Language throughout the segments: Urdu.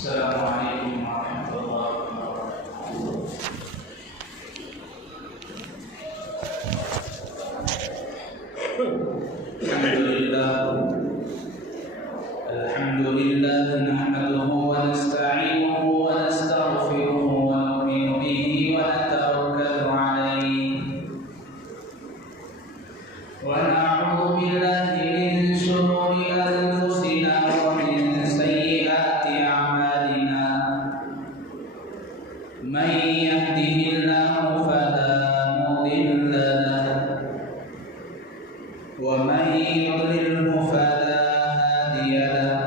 السلام عليكم ورحمة الله وبركاته. الحمد لله نحمده ونستعينه ونستغفره ونؤمن به ونتوكل عليه ونعوذ بالله من شرور أنفسنا ومن سيئات أعمالنا من يهده الله فلا مضل له ومن يضلله فلا هادي له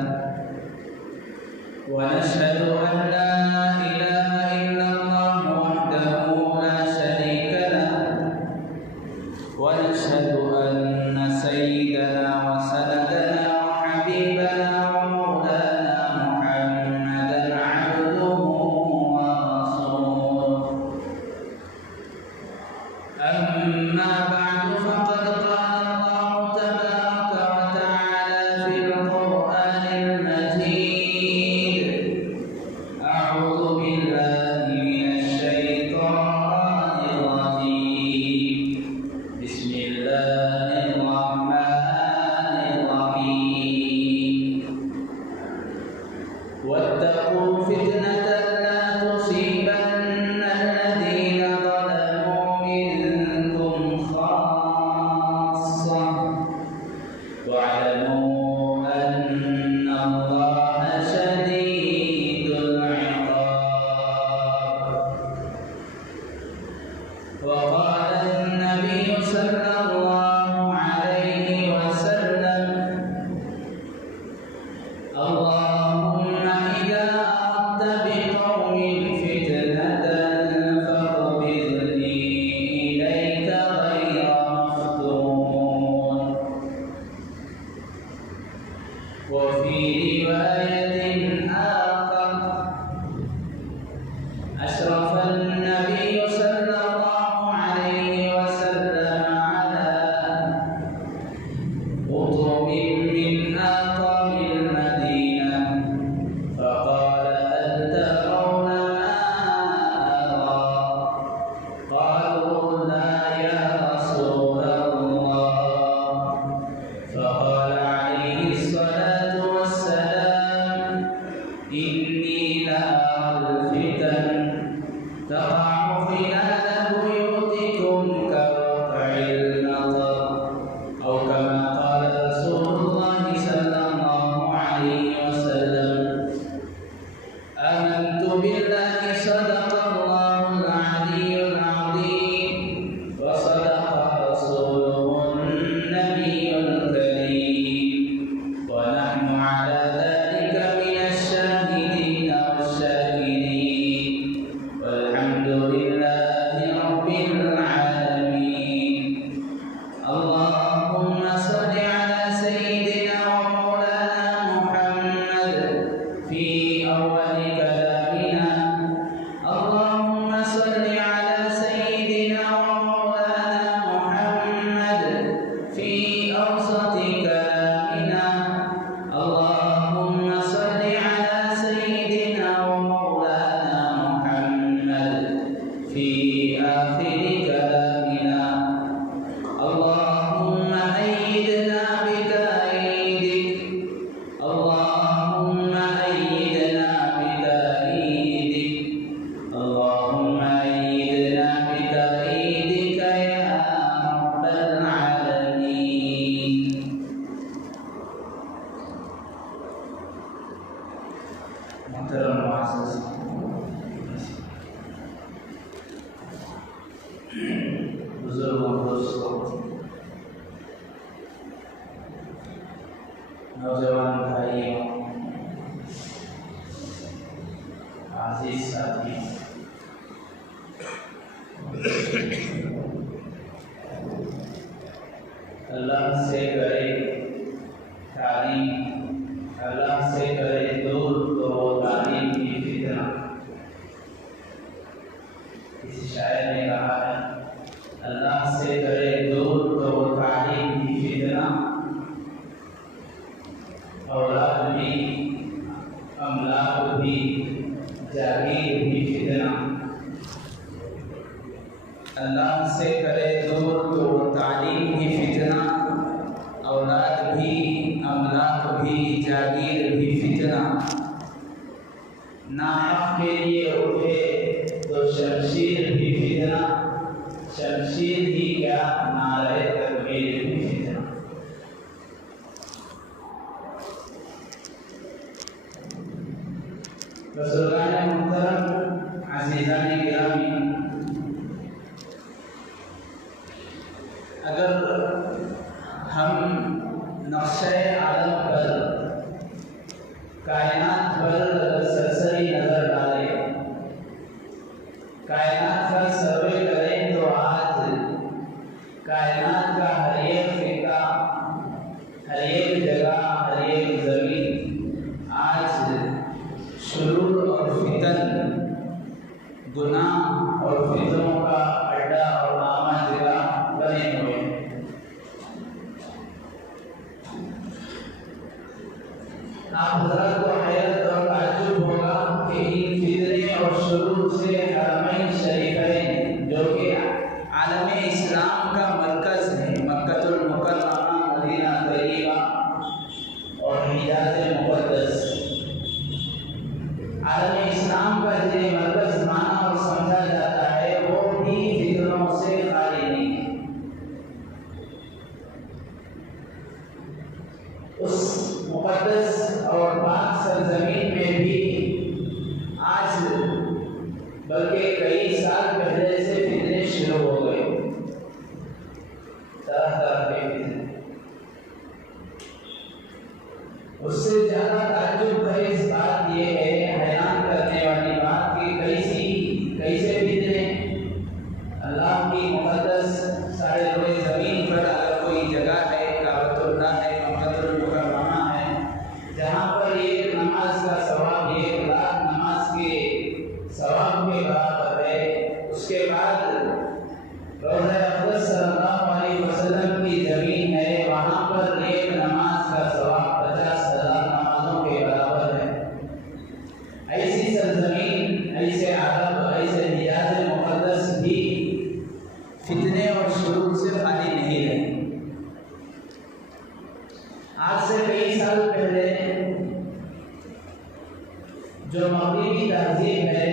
ونشهد أن لا إله إلا الله وحده لا شريك له ونشهد أن سيدنا وسندنا وحبيبنا ومولانا محمدا عبده ورسوله. أما بعد فقد قال الله تبارك وتعالى في القرآن المجيد: أعوذ بالله من الشيطان الرجيم. بسم الله الرحمن الرحيم. واتقوا فتنة لا تصيبن الذين ظلموا منكم خاصة واعلموا أن الله شديد العقاب. وقال النبي صلى الله عليه وسلم: اللهم إذا أردت بقوم فتنة فاقبضني إليك غير مفتون. وفي رواية آخر: أشرف النبي صلى الله عليه وسلم على قطب من أقطاب المدينة فقال: هل ترون ما أرى؟ قالوا: لا يا رسول الله. فقال عليه الصلاة والسلام: إني لأرى الفتن تقع خلال بيوتكم كوقع المطر، أو كما قال رسول الله صلى الله عليه وسلم. آمنت بالله صدق الله العلي العظيم وصدق رسوله النبي الكريم، ونحن على ذلك من الشاهدين والشاكرين، والحمد لله رب العالمين. اللهم صل على سيدنا ومولانا محمد في أول كلامنا. اللهم صل على سيدنا ومولانا محمد في أوسط كلامنا. اللهم صل على سيدنا ومولانا محمد في آخر كلامنا. اللهم أيدنا بتأييدك. اللهم أيدنا بتأييدك. اللهم أيدنا بتأييدك يا رب العالمين. محترم معزز بزرگوں دوستوں، نوجوان بھائیوں، عزیز ساتھی، اللہ سے کرے تعلیم، اللہ سے کرے دور تو وہ تعلیم کی فتنہ. کسی شاعر نے کہا ہے: اللہ سے کرے دور تو وہ تعلیم کی فتنہ. اولاد بھی املاک بھی جاگیر بھی فتنہ، اللہ سے کرے دور تو تعلیم بھی فتنہ، اولاد بھی املاک بھی جاگیر بھی فتنہ، ناحق کے لیے اٹھے تو شمشیر بھی فتنہ، شمشیر ہی کیا نعرہ تکبیر بھی فتنہ۔ بزرگان محترم، عزیزان گرامی، اگر ہم نقشہ عالم پر، کائنات پر سرسری نظر ڈالیں، کائنات کا سروے کریں تو آج کائنات کا ہر ایک خطہ، ہر ایک جگہ، ہر ایک زمین آج شرور اور فتن، گناہ اور فتنوں کا اڈا اور عامہ جگہ بنے ہوئے ہیں۔ آپ حضرات کو حیرت اور تعجب ہوگا کہ ان فتنے اور شرور سے حرمین شریفین جو کہ عالم اسلام کا مرکز ہے، مکہ المکرمہ، مدینہ طیبہ اور حجاز مقدس، عالم اسلام کا جو مرکز مانا اور سمجھا جاتا ہے، وہ بھی فتنوں سے خالی نہیں ہے۔ اس مقدس اور پاک سرزمین میں بھی آج بلکہ کئی سال پہلے سے فتنے شروع ہو گئے، طرح طرح کے فتنے۔ اس سے زیادہ تعجب ہے اس بات یہ ہے، حیران کرنے والی بات کہ کیسے فتنے اللہ کی مقدس سارے روئے زمین پر اگر کوئی جگہ ہے، کعبۃ اللہ ہے، مکہ المکرمہ ہے، جہاں پر ایک نماز کا ثواب 1,00,000 نماز کے ثواب کے برابر ہے، اس کے بعد روضہ اقدس صلی اللہ علیہ وسلم کی زمین ہے، وہاں پر ایک نماز کا ثواب 50,000 نمازوں کے برابر ہے۔ ایسی سرزمین، ایسے عرب، ایسے حجاز مقدس بھی فتنے اور شرور سے خالی نہیں رہے۔ آج سے کئی سال پہلے جو مغربی تہذیب ہے،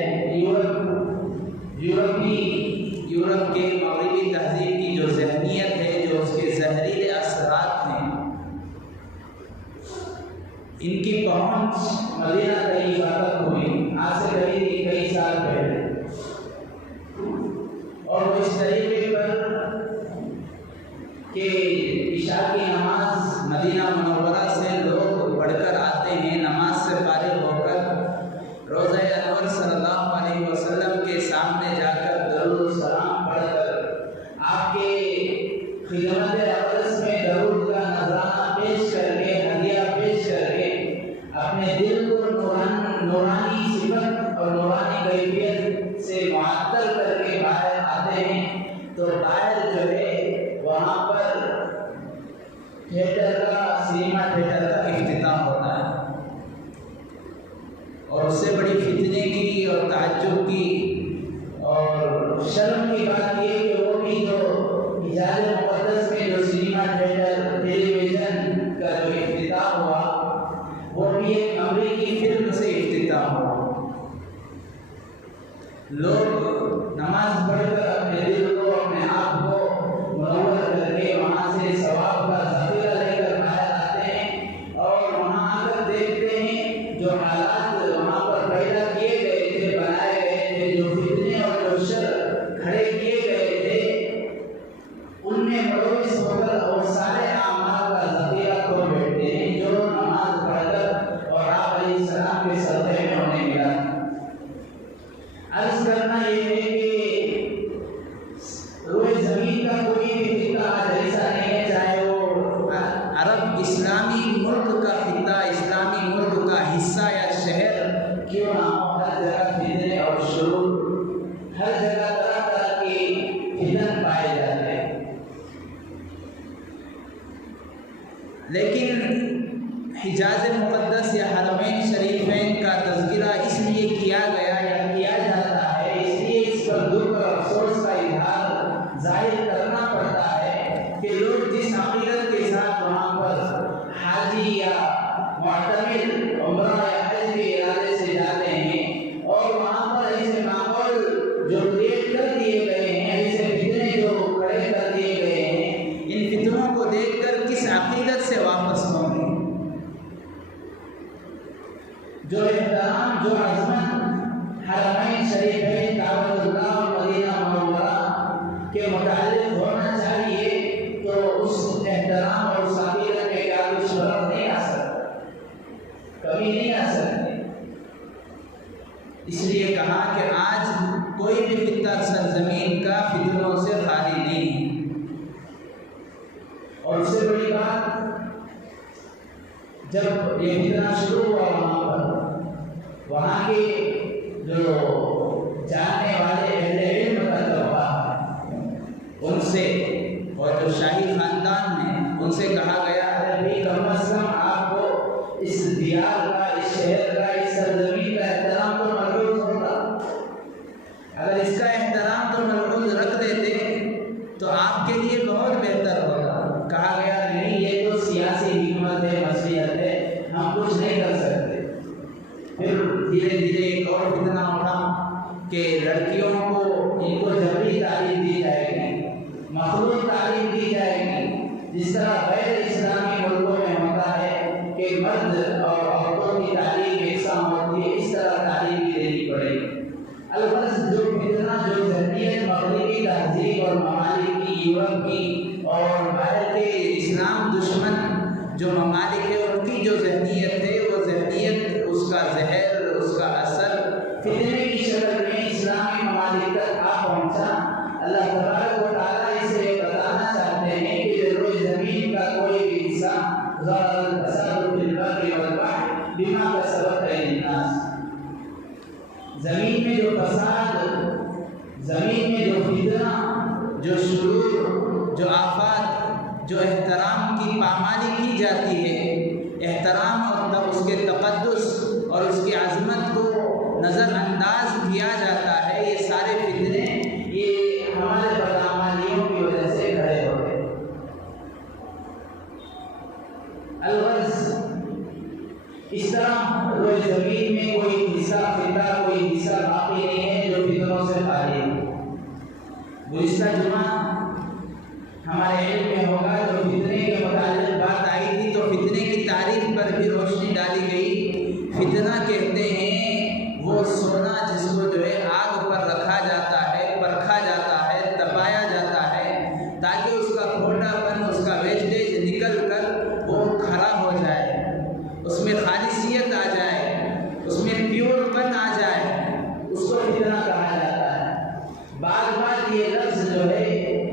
یورپ کے مغربی تہذیب کی جو ذہنیت ہے، جو اس کے زہریلے اثرات ہیں، ان کی پہنچ مدینہ طیبہ تک ہوئی آج سے کئی سال پہلے، اور وہ اس طریقے پر کہ عشاء کی نماز مدینہ منورہ سے لوگ پڑھ کر آتے ہیں، نماز سے فارغ ہو کر روضہ انور صلی اللہ علیہ وسلم کے سامنے جا کر درود و سلام پڑھ کر آپ کے خدمت اقدس میں درود کا نذرانہ پیش کر کے، ہدیہ پیش کر کے اپنے دل کو نورانی صفت اور نورانی کیفیت سے معطر کر کے باہر آتے ہیں، تو باہر جو ہے وہاں پر سینما تھیٹر کا افتتاح ہوتا ہے، اور اس سے بڑی فتنے کی اور تعجب کی اور شرم کی بات یہ کہ وہ بھی جو حجاز مقدس میں جو سینما تھیٹر، ٹیلی ویژن کا جو افتتاح ہوا، وہ بھی ایک امریکی فلم سے افتتاح ہوا۔ لوگ نماز پڑھ کر اپنے دل کو، اپنے آپ کو منور کر کے وہاں سے ثواب کا ذخیرہ لے کر باہر آتے ہیں، اور وہاں آ کر دیکھتے ہیں جو حالات وہاں پر پیدا کیے گئے تھے، بنائے گئے تھے، جو فتنے اور جو شر کھڑے کیے گئے تھے، ان میں ملوث ہو کر اور سارے اعمال کا ذخیرہ کھو بیٹھتے ہیں جو نماز پڑھ کر اور آپ علیہ السلام کے صدقے میں انہیں ملا۔ عرض کرنا یہ ہے کہ روئے زمین کا کوئی بھی خطہ آج ایسا نہیں ہے، چاہے وہ عرب اسلامی ملک کا خطہ، اسلامی ملک کا حصہ یا شہر کیوں نہ ہو، ہر جگہ فتنے اور شرور، ہر جگہ طرح طرح کے فتن پائے جاتے ہیں۔ لیکن حجاز مقدس یا حرمین شریفین کا تذکرہ اس لیے کیا گیا یا کیا جاتا ہے، اس لیے اس پر دکھ اور افسوس کا اظہار ظاہر کرنا پڑتا ہے کہ لوگ جس عقیدت کے ساتھ وہاں پر حاجی یا معتمر عمرہ یا حج کے ارادے سے جاتے ہیں اور وہاں پر ایسے ماحول جو کریٹ کر دیے گئے ہیں، ایسے فتنے جو کھڑے کر دیے گئے ہیں، ان فتنوں کو دیکھ کر کس عقیدت سے واپس ہوں گے؟ جو احترام، جو عظمت حرمین شریفین کعبۃ اللہ اور مدینہ منورہ کے متعلق ہونا چاہیے، تو اس احترام اور اس عقیدت میں کیا کچھ فرق نہیں آ سکتا، کبھی نہیں آ سکتے۔ اس لیے کہا کہ آج کوئی بھی خطہ سرزمین کا فتنوں سے خالی نہیں ہے۔ اور اس سے بڑی بات، جب یہ فتنہ شروع ہوا وہاں کے جو جاننے والے اہل علم کا طبقہ ان سے اور جو شاہی خاندان نے ان سے کہا گیا ہے کم از کم آپ کو اس دیار کا، اس شہر کا، اس سرزمین کا احترام تو ملحوظ ہوتا۔ اگر اس کا احترام تو ملحوظ رکھ دیتے تو آپ کے لیے بہت بہتر ہوتا۔ کہا گیا نہیں، یہ تو سیاسی حکمت ہے، مصلحت ہے، ہم کچھ نہیں کر سکتے۔ پھر دھیرے دھیرے ایک اور فتنہ اٹھا کہ لڑکیوں کو، ان کو جبری تعلیم دی جائے گی، مخلوط تعلیم دی جائے گی، جس طرح غیر اسلامی ملکوں میں ہوتا ہے کہ مرد اور عورتوں کی تعلیم یکساں ہوتی ہے، اس طرح تعلیم بھی دینی پڑے گی۔ الغرض جو فتنہ، جو ذہنیت مغربی تہذیب اور ممالک کی، یورپ کی اور باہر کے اسلام دشمن جو ممالک ہے ان کی جو ذہنیت ہے، وہ ذہنیت، اس کا زہر، اس کا اثر فتنے کی شکل میں اسلامی ممالک تک آ پہنچا۔ اللہ تبارک و تعالیٰ اسے بتانا چاہتے ہیں کہ روز زمین کا کوئی بھی حصہ ظاہر الفساد فی البر والبحر بما کسبت ایدی الناس، زمین میں جو فساد، زمین میں جو فتنہ، جو شرور، جو آفات، جو احترام کی پامالی کی جاتی ہے، احترام اور اس کے تقدس اور اس کی عظمت کو نظر انداز کیا جاتا ہے، یہ سارے فتنے یہ ہمارے بدعمالیوں کی وجہ سے کھڑے ہو گئے۔ الغرض اس طرح روز زمین میں کوئی حصہ فتنہ، کوئی حصہ باقی نہیں ہے جو فتنوں سے خالی ہے۔ گزشتہ جمعہ ہمارے علم میں ہوگا جو فتنے کے متعلق بات آئی تھی تو فتنے کی تاریخ پر بھی روشنی ڈالی گئی۔ فتنہ کہتے ہیں وہ سونا جس کو جو ہے آگ پر رکھا جاتا ہے، پرکھا جاتا ہے، تپایا جاتا ہے تاکہ اس کا کھوٹا پن، اس کا ویسٹیج نکل کر وہ کھڑا ہو جائے، اس میں خالصیت آ جائے، اس میں پیور پن آ جائے، اس کو فتنہ کہا جاتا ہے۔ بعد بعد یہ لفظ جو ہے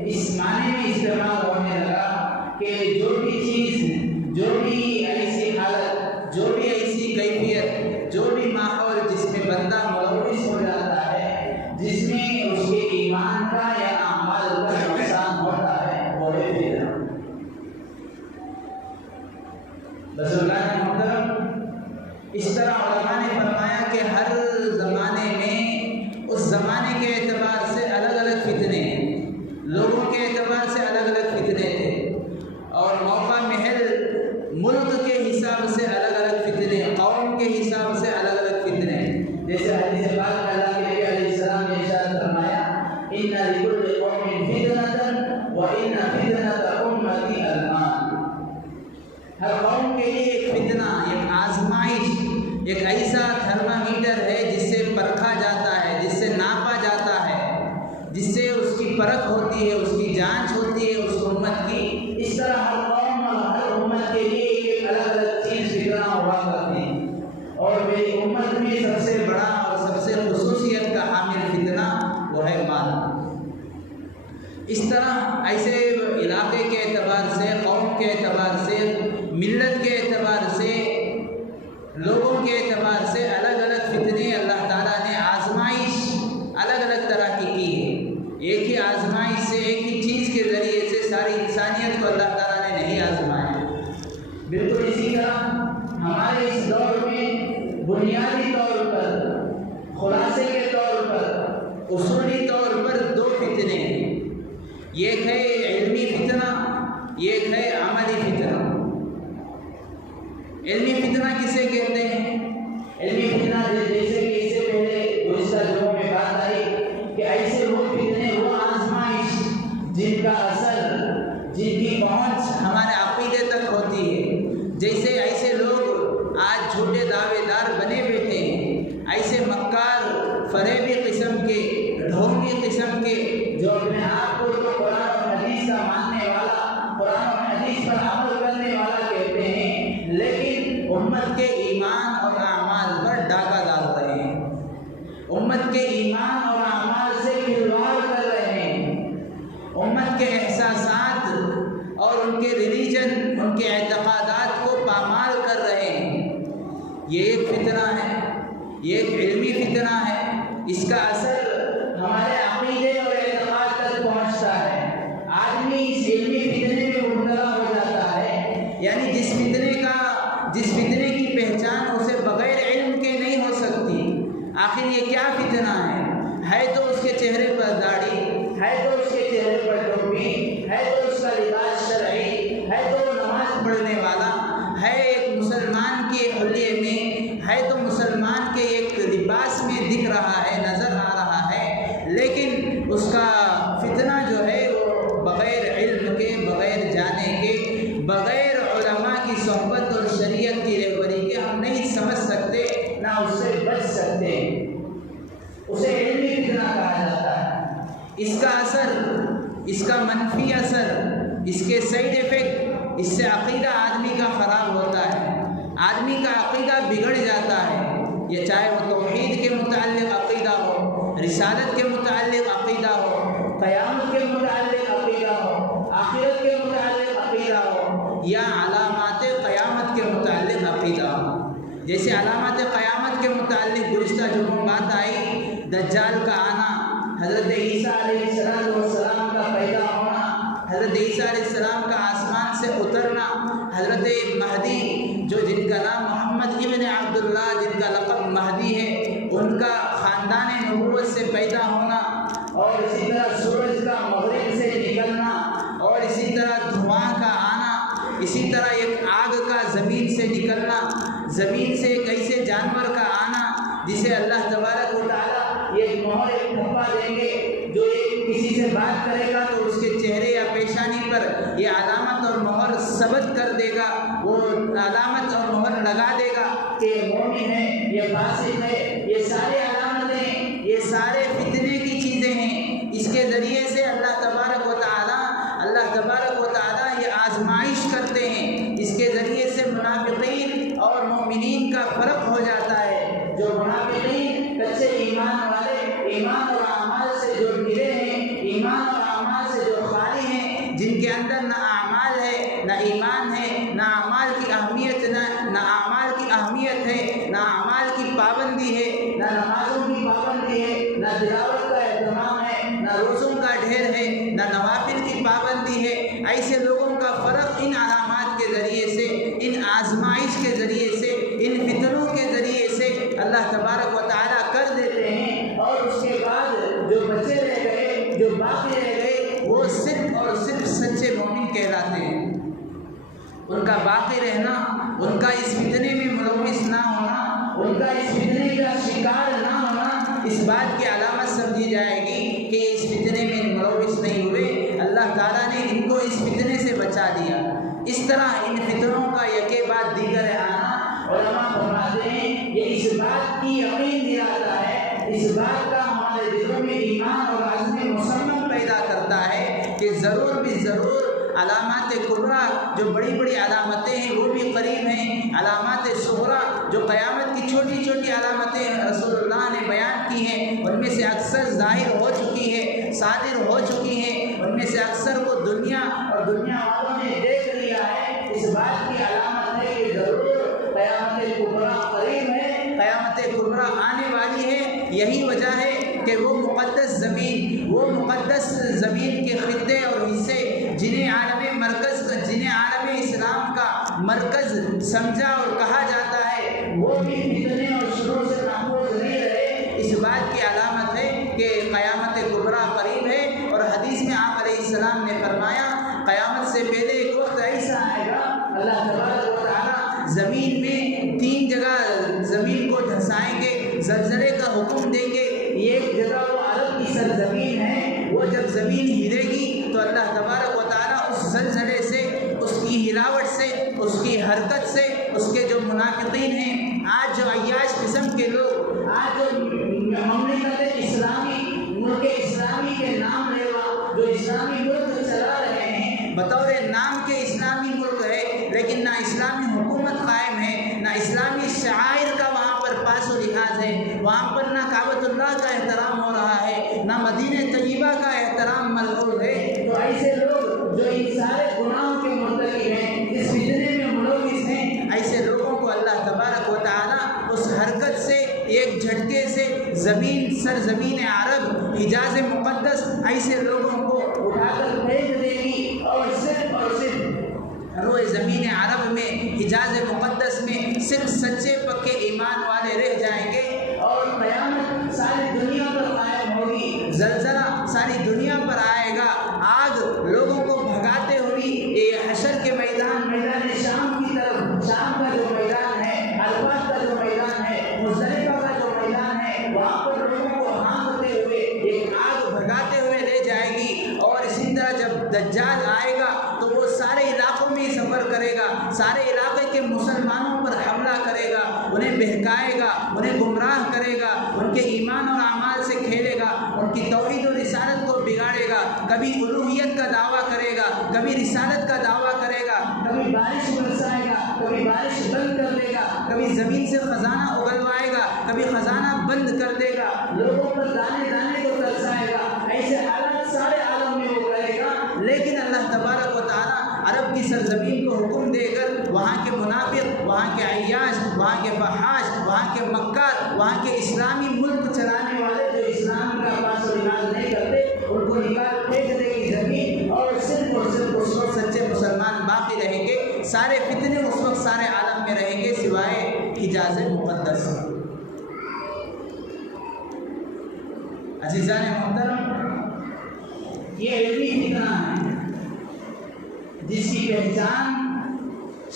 اس معنی میں استعمال ہونے لگا کہ جو بھی چیز، جو بھی ایسی حالت، جو بھی ایسی کیفیت، جو بھی ماحول جس میں بندہ ملوث ہو جاتا ہے، جس میں اس کے ایمان کا یا اعمال کا نقصان ہوتا ہے، وہ ہے فتنہ۔ بزرگان محترم، اس طرح علماء نے فرمایا کہ ہر زمانے میں اس زمانے کے اعتبار سے الگ الگ فتنے، لوگوں کے اعتبار سے الگ الگ فتنے تھے، اور موقع محل ملک کے حساب سے الگ الگ فتنے، قوم کے حساب سے الگ الگ فتنے۔ جیسے حدیث پاک میں اللہ کے نبی علیہ السلام نے ارشاد فرمایا ان لکل قوم فتنۃ وان فتنۃ امتی المال، ہر قوم کے لیے ایک فتنہ، ایک آزمائش، ایک ایسا تھرمامیٹر ہے جس سے پرکھا جاتا ہے، جس سے ناپا جاتا ہے، جس سے اس کی پرکھ ہوتی ہے، اس کی جانچ ہوتی ہے اس امت کی۔ اس طرح ہر قوم اور ہر امت کے لیے ایک الگ الگ چیز فتنہ ہوا کرتی ہے، اور میری امت میں سب سے بڑا اور سب سے خصوصیت کا حامل فتنہ وہ ہے مال۔ اس طرح ایسے علاقے کے اعتبار سے، قوم کے اعتبار سے، ملت کے اعتبار سے، لوگوں کے اعتبار سے الگ الگ فتنے اللہ تعالیٰ نے آزمائش الگ الگ طرح کی ہے۔ ایک ہی آزمائش سے، ایک ہی چیز کے ذریعے سے ساری انسانیت کو اللہ تعالیٰ نے نہیں آزمایا۔ بالکل اسی طرح بنیادی طور پر، خلاصے کے طور پر، اصولی طور پر دو فتنے ہیں، ایک ہے علمی فتنہ، ایک ہے عملی فتنہ۔ علمی فتنہ کسے کہتے ہیں؟ علمی فتنہ جیسے کہ اس سے پہلے گزشتہ جمعوں میں بات آئی کہ ایسے وہ فتنے، وہ آزمائش جن کا اثر، جن کی پہنچ ہمارے عقیدے تک ہوتی ہے، جیسے ایسے لوگ آج جھوٹے دعوے دار بنے بیٹھے ہیں، ایسے مکار فریبی قسم کے، ڈھونگی قسم کے، جو اپنے آپ کو تو قرآن اور حدیث کا ماننے والا، قرآن اور حدیث پر عمل کرنے والا کہتے ہیں، لیکن امت کے ایمان اور اعمال پر ڈاکہ ڈال رہے ہیں، امت کے ایمان اور اعمال سے کھلواڑ کر رہے ہیں، امت کے احساسات اور ان کے ریلیجن، ان کے اعتقادات کو پامال کر رہے ہیں۔ یہ ایک فتنہ ہے، یہ ایک علمی فتنہ ہے، اس کا اثر ہمارے عقیدے اور اعتقاد تک پہنچتا ہے۔ آدمی اس علمی فتنے میں مبتلا ہو جاتا ہے، یعنی جس فتنے کی پہچان اسے بغیر علم کے نہیں ہو سکتی۔ آخر یہ کیا فتنہ ہے تو اس کے چہرے پر داڑھی، ہے تو اس کے چہرے پر ٹوپی، ہے تو اس کا لباس شرعی، ہے تو وہ نماز پڑھنے والا ہے، ایک مسلمان کے حلیے میں ہے، تو مسلمان کے ایک لباس میں دکھ رہا ہے، نظر آ رہا ہے، لیکن اس کا فتنہ جو ہے وہ بغیر علم کے، بغیر جانے کے، بغیر علماء کی صحبت اور شریعت کی رہبری کے ہم نہیں سمجھ سکتے، نہ اس سے بچ سکتے۔ اسے علمی فتنہ کہا جاتا ہے۔ اس کا اثر، اس کا منفی اثر، اس کے سائیڈ ایفیکٹ، اس سے عقیدہ آدمی کا خراب ہوتا ہے، آدمی کا عقیدہ بگڑ جاتا ہے، یہ چاہے وہ توحید کے متعلق عقیدہ ہو، رسالت کے متعلق عقیدہ ہو، قیامت کے متعلق عقیدہ ہو، آخرت کے متعلق عقیدہ ہو، یا علامات قیامت کے متعلق عقیدہ ہو۔ جیسے علامات قیامت کے متعلق گزشتہ جمعہ بات آئی، دجال کا آنا، حضرت عیسیٰ علیہ السلام کا پیدا ہونا، حضرت عیسیٰ علیہ السلام کا آسمان سے اترنا، حضرت مہدی جو جن کا نام محمد ابن عبداللہ، جن کا لقب مہدی ہے، ان کا خاندان نبوت سے پیدا ہونا، اور اسی طرح سورج کا مغرب سے نکلنا، اور اسی طرح دھواں کا آنا، اسی طرح ایک آگ کا زمین سے نکلنا، زمین سے ایک ایسے جانور کا آنا جسے اللہ تبارک و تعالیٰ ایک مہر، ایک تھپا دیں گے، جو کسی سے بات کرے گا تو اس کے چہرے یا پیشانی پر یہ علامت اور مہر ثبت کر دے گا، وہ علامت اور مہر لگا دے گا کہ یہ مومن ہے، یہ فاسق ہے۔ یہ سارے علامتیں، یہ سارے فتنے کی چیزیں ہیں، اس کے ذریعے سے اللہ تبارک و تعالیٰ یہ آزمائش کرتے ہیں، اس کے ذریعے سے منافقین اور مومنین کا فرق ہو جاتا ہے۔ جو منافقین کچے ایمان والے، ایمان اور اعمال سے جو ملے ہیں، ایمان اور اعمال سے جو خالی ہیں، جن کے اندر نہ اعمال ہے، نہ ایمان ہے، نہ اعمال کی اہمیت، نہ اعمال کی اہمیت ہے، نہ اعمال کی پابندی ہے، نہ نمازوں کی پابندی ہے، نہ تلاوت کا اہتمام ہے، نہ روزوں کا ڈھیر ہے، نہ نوافل کی پابندی ہے۔ ایسے لوگوں کا فرق ان علامات کے ذریعے سے، ان آزمائش کے ذریعے سے، ان فتنوں کے ذریعے سے اللہ تبارک و تعالیٰ کر دیتے ہیں، اور اس کے بعد جو بچے رہ گئے، جو باقی رہ گئے، وہ صرف اور صرف سچے مومن کہلاتے ہیں۔ ان کا باقی رہنا، ان کا اس فتنے میں ملوث نہ ہونا، ان کا اس فتنے کا شکار نہ ہونا، اس بات کی علامت سمجھی جائے گی کہ اس فتنے میں ملوث نہیں ہوئے، اللہ تعالیٰ نے ان کو اس فتنے سے بچا دیا۔ اس طرح ان فتنوں کا یکے بعد دیگر آنا، علماء فرماتے ہیں یہ اس بات کی یقین دلاتا ہے، اس بات کا ہمارے دلوں میں ایمان اور عزم مصمم پیدا کرتا ہے کہ ضرور بھی ضرور علامات کبریٰ جو بڑی بڑی علامتیں ہیں وہ بھی قریب ہیں، علامات صغریٰ جو قیامت کی چھوٹی چھوٹی علامتیں رسول اللہ نے بیان کی ہیں، ان میں سے اکثر ظاہر ہو چکی ہے، صادر ہو چکی ہیں، ان میں سے اکثر کو دنیا اور دنیا والوں نے دیکھ لیا ہے۔ اس بات کی علامت ہے کہ ضرور قیامت کبریٰ قریب ہے، قیامت کبریٰ آنے والی ہے۔ یہی وجہ ہے کہ وہ مقدس زمین کے خطے اور حصے جنہیں عالم اسلام کا مرکز سمجھا اور کہا جاتا ہے، وہ بھی فتنے اور شرور سے محفوظ نہیں رہے، اس بات کی علامت ہے کہ قیامت کبریٰ قریب ہے۔ اور حدیث میں آپ علیہ السلام نے فرمایا قیامت سے پہلے ایک وقت ایسا آئے گا اللہ تبارک و تعالیٰ زمین میں 3 جگہ زمین کو دھسائیں گے، زلزلے کا حکم دیں گے۔ ایک جگہ وہ عرب کی سرزمین ہے، وہ جب زمین ہلے گی تو اللہ تبارک و تعالیٰ اس زلزلے سے، اس کی ہلاوٹ سے، اس کی حرکت سے، اس کے جو منافقین ہیں، آج جو عیاش قسم کے لوگ، آج جو مملکت اسلامی، ملک اسلامی کے نام لیوا جو اسلامی ملک چلا رہے ہیں، بطور نام کے اسلامی ملک ہے لیکن نہ اسلامی حکومت قائم ہے، نہ اسلامی شعائر کا وہاں پر پاس و لحاظ ہے، وہاں پر نہ کعبۃ اللہ کا احترام ہو رہا ہے، نہ مدینہ طیبہ کا احترام ملحوظ ہے۔ تو ایسے لوگ جو ان سارے گناہوں کے مرتکب ہیں، اس فتنے میں ملوث ہیں، ایسے لوگوں کو اللہ تبارک و تعالیٰ اس حرکت سے، ایک جھٹکے سے زمین، سرزمین عرب، حجاز مقدس، ایسے لوگوں کو اٹھا کر پھینک دے گی اور صرف روئے زمین عرب میں، حجاز مقدس میں صرف سچے پکے ایمان والے رہ جائیں گے، اور قیامت ساری دنیا پر قائم ہوگی، زلزلہ ساری دنیا پر آئے گا، آگ لوگوں کو بھگاتے ہوئی یہ حشر کے میدان، میدان شام کی طرف، شام کا جو میدان ہے، عرفات کا جو میدان ہے، مزدلفہ کا جو میدان ہے، وہاں پر لوگوں کو ہانکتے ہوئے ایک آگ بھگاتے ہوئے لے جائے گی۔ اور اسی طرح جب دجال آئے گا تو وہ سارے علاقوں میں سفر کرے گا، سارے علاقے کے مسلمانوں پر حملہ کرے گا، انہیں بہکائے گا، انہیں گمراہ کرے گا، ان کے ایمان اور اعمال سے کھیلے گا، ان کی توحید و رسالت کو بگاڑے گا، کبھی الوہیت کا دعویٰ کرے گا، کبھی رسالت کا دعویٰ کرے گا، کبھی بارش برسائے گا، کبھی بارش بند کر دے گا، کبھی زمین سے خزانہ اگلوائے گا، کبھی خزانہ بند کر دے گا، لوگوں پر دانے دانے کو ترسائے گا۔ ایسے حالات سارے عالم میں وہ کرے گا، لیکن اللہ تبارک و تعالیٰ عرب کی سرزمین کو حکم دے کر وہاں کے منافق، وہاں کے عیاش، وہاں کے فحاش، وہاں کے مکار، وہاں کے اسلامی ملک چلانے والے جو اسلام کا پاس و لحاظ نہیں کرتے، ان کو نکال پھینک دے گی زمین، اور صرف اس وقت سچے مسلمان باقی رہیں گے۔ سارے فتنے اس وقت سارے عالم میں رہیں گے سوائے حجاز مقدس۔ عزیزان محترم، یہ علمی فتنہ ہے جس کی پہچان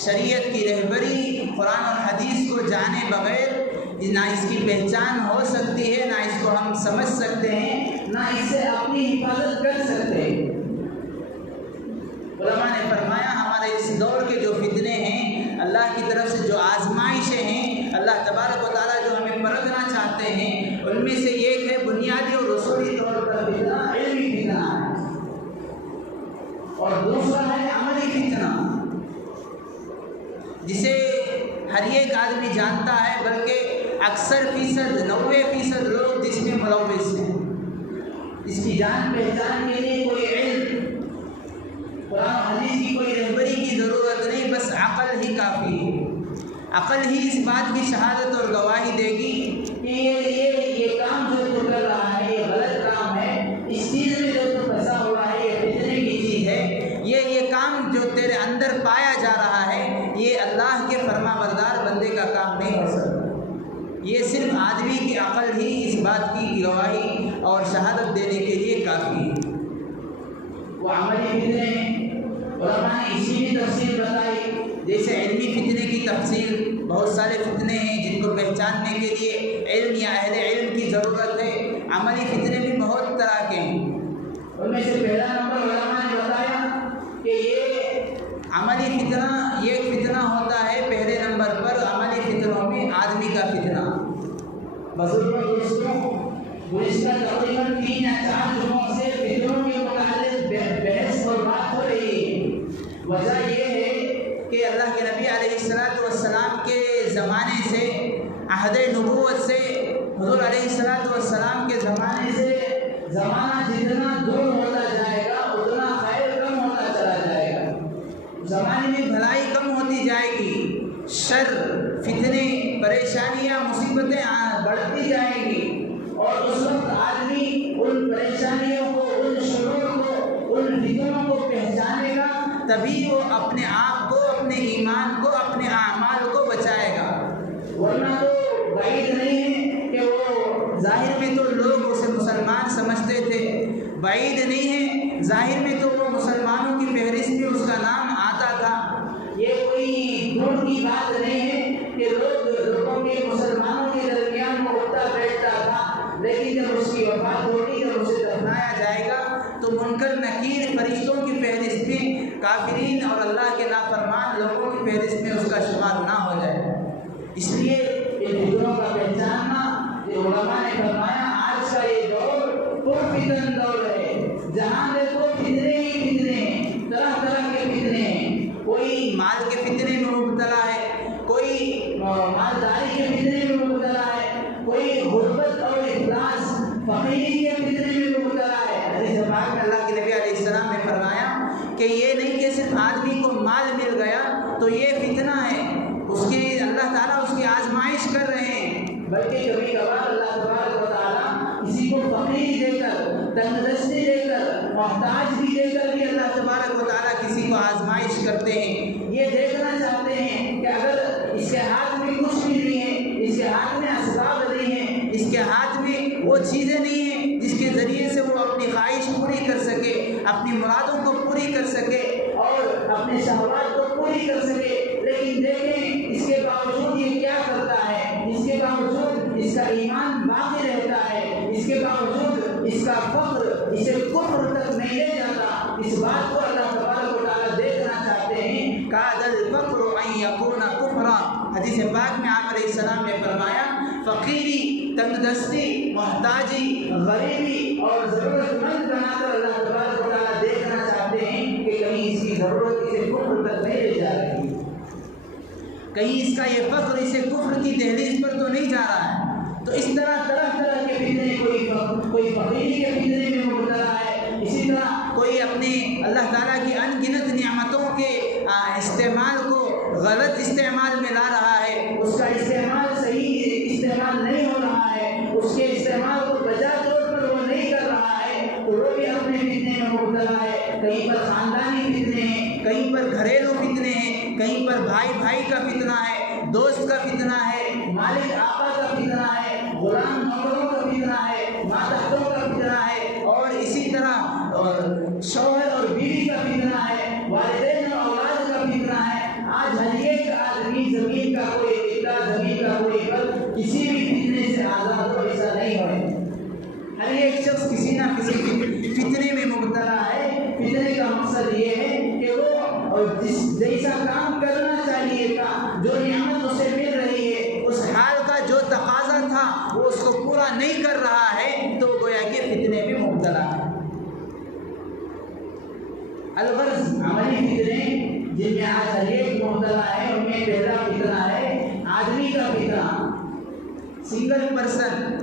شریعت کی رہبری، قرآن اور حدیث کو جانے بغیر نہ اس کی پہچان ہو سکتی ہے، نہ اس کو ہم سمجھ سکتے ہیں، نہ اس سے اپنی حفاظت کر سکتے ہیں۔ علماء نے فرمایا ہمارے اس دور کے جو فتنے ہیں، اللہ کی طرف سے جو آزمائشیں ہیں، اللہ تبارک و تعالیٰ جو ہمیں پرکھنا چاہتے ہیں، ان میں سے ایک ہے بنیادی اور رسولی طور پر فتنہ، علمی فتنہ ہے، اور دوسرا ہے عملی فتنہ، جسے ہر ایک آدمی جانتا ہے، بلکہ اکثر فیصد 90% لوگ جس میں ملوث ہیں۔ اس کی جان پہچان کے لیے کوئی علم، قرآن حدیث کی کوئی رہبری کی ضرورت نہیں، بس عقل ہی کافی ہے۔ عقل ہی اس بات کی شہادت اور گواہی دے گی کہ یہ کام جو تو کر رہا ہے یہ غلط کام ہے، اس چیز میں جو تو پھنسا ہوا ہے یہ فتنے کی چیز ہے، یہ کام جو تیرے اندر پایا جا رہا ہے یہ اللہ کے فرما بردار بندے کا کام نہیں ہو سکتا۔ یہ صرف آدمی کی عقل ہی اس بات کی گواہی اور شہادت دینے کے لیے کافی ہے۔ وہ عملی فتنے علماء نے اسی بھی تفصیل بتائی، جیسے علمی فتنے کی تفصیل، بہت سارے فتنے ہیں جن کو پہچاننے کے لیے علم یا اہل علم کی ضرورت ہے۔ عملی فتنے بھی بہت طرح کے ہیں، ان میں سے پہلا نمبر علماء نے بتایا کہ یہ عملی فتنہ، یہ فتنہ ہوتا ہے پہلے نمبر پر عملی فتنوں میں آدمی کا فتنہ۔ بزرگوں دوستوں، گزشتہ تقریباً 3 یا 4 جمعوں سے فتنوں کے متعلق بحث اور بات ہو رہی ہے۔ وجہ یہ ہے کہ اللہ کے نبی علیہ السلام کے زمانے سے، عہد نبوت سے، حضور علیہ السلام کے زمانے سے زمانہ جتنا دور ہوتا جائے گا اتنا خیر کم ہوتا چلا جائے گا، زمانے میں بھلائی کم ہوتی جائے گی، شر، فتنے، پریشانیاں، مصیبتیں بڑھتی جائیں گی، اور اس وقت آدمی ان پریشانیوں کو، ان شرور کو، ان فتنوں کو پہچانے گا، تبھی وہ اپنے آپ کو، اپنے ایمان کو، اپنے اعمال کو بچائے گا، ورنہ بعید نہیں ہے، ظاہر میں تو وہ مسلمانوں کی فہرست میں اس کا نام آتا تھا۔ یہ کوئی دور کی بات نہیں ہے کہ لوگوں کے مسلمانوں کے درمیان وہ اٹھتا بیٹھتا تھا، لیکن جب اس کی وفات ہوگی، جب اسے دفنایا جائے گا تو منکر نکیر فرشتوں کی فہرست میں، کافرین اور اللہ کے نافرمان لوگوں کی فہرست میں اس کا شمار نہ ہو جائے۔ اس لیے ان فتنوں کا پہچاننا، علماء نے فرمایا آج کا یہ دور پرفتن دور ہے، جہاں دیکھو فتنے ہی فتنے ہیں، طرح طرح کے فتنے ہیں۔ کوئی مال کے فتنے میں مبتلا ہے، کوئی مالداری کے فتنے میں مبتلا ہے، کوئی غربت اور افلاس فقیری کے فتنے میں مبتلا ہے۔ حدیث پاک میں اللہ کے نبی علیہ السلام نے فرمایا کہ یہ نہیں کہ صرف آدمی کو مال مل گیا تو یہ فتنہ ہے، اس کے اللہ تعالیٰ اس کی آزمائش کر رہے ہیں، بلکہ کبھی کبھار اللہ تبارک و تعالیٰ کسی کو فقیر دے کر، تنگ دستی دے کر، محتاج بھی دے کر بھی اللہ تبارک و تعالیٰ کسی کو آزمائش کرتے ہیں۔ یہ دیکھنا چاہتے ہیں کہ اگر اس کے ہاتھ میں کچھ بھی نہیں ہے، اس کے ہاتھ میں اسباب نہیں ہے، اس کے ہاتھ میں وہ چیزیں نہیں ہیں جس کے ذریعے سے وہ اپنی خواہش پوری کر سکے، اپنی مرادوں کو پوری کر سکے اور اپنے شہوات کو پوری کر سکے، لیکن دیکھیں اس کے باوجود یہ کیا کرتا ہے، اس کے باوجود اس کا ایمان باقی رہتا ہے، اس کے باوجود اس کا فخر اسے کفر تک نہیں لے جاتا۔ اس بات کو اللہ تبارک و تعالیٰ دیکھنا چاہتے ہیں۔ کاد الفقر ان یکون کفرا، حدیث پاک میں آپ علیہ السلام نے فرمایا فقیری، تنگ دستی، محتاجی، غریبی اور ضرورت مند بنا کر اللہ تبارک و تعالیٰ دیکھنا چاہتے ہیں کہ کہیں اس کی ضرورت اسے کفر تک نہیں لے جا رہی، کہیں اس کا یہ فخر اسے کفر کی دہلیز پر تو نہیں جا رہا ہے۔ تو اس طرح طرح طرح کے فتنے، کوئی فقیری کے فتنے میں مبتلا ہے، اسی طرح کوئی اپنے اللہ تعالیٰ کی ان گنت نعمتوں کے استعمال کو غلط استعمال میں لا رہا ہے، اس کا استعمال صحیح استعمال نہیں ہو رہا ہے، اس کے استعمال کو بجا طور پر وہ نہیں کر رہا ہے، تو وہ بھی اپنے فتنے میں مبتلا ہے۔ کہیں پر خاندانی فتنے ہیں، کہیں پر گھریلو فتنے ہیں، کہیں پر بھائی بھائی کا فتنہ ہے، دوست کا فتنہ ہے، مالک آقا کا فتنہ ہے، غلام نوکروں کا فتنہ ہے، ماتحتوں کا فتنہ ہے، اور اسی طرح شوہر اور بیوی کا فتنہ ہے، والدین اور اولاد کا فتنہ ہے۔ آج ہر ایک آدمی زمین کا کوئی اقدار، زمین کا کوئی فرد کسی بھی فتنے سے آزاد ہو، ایسا نہیں ہوئے۔ ہر ایک شخص کسی نہ کسی فتنے میں مبتلا ہے۔ فتنے کا مقصد یہ ہے کہ وہ جیسا کام کرنا چاہیے تھا، جو نعمت اسے مل رہی ہے، اس حال کا جو تقاضا تھا وہ اس کو پورا نہیں کر رہا ہے، تو گویا کہ فتنے میں مبتلا ہے۔ الغرض عملی فتنے جن میں آج ہر ایک مبتلا ہے، ان میں پہلا فتنہ ہے آدمی کا فتنہ، سنگل پرسن،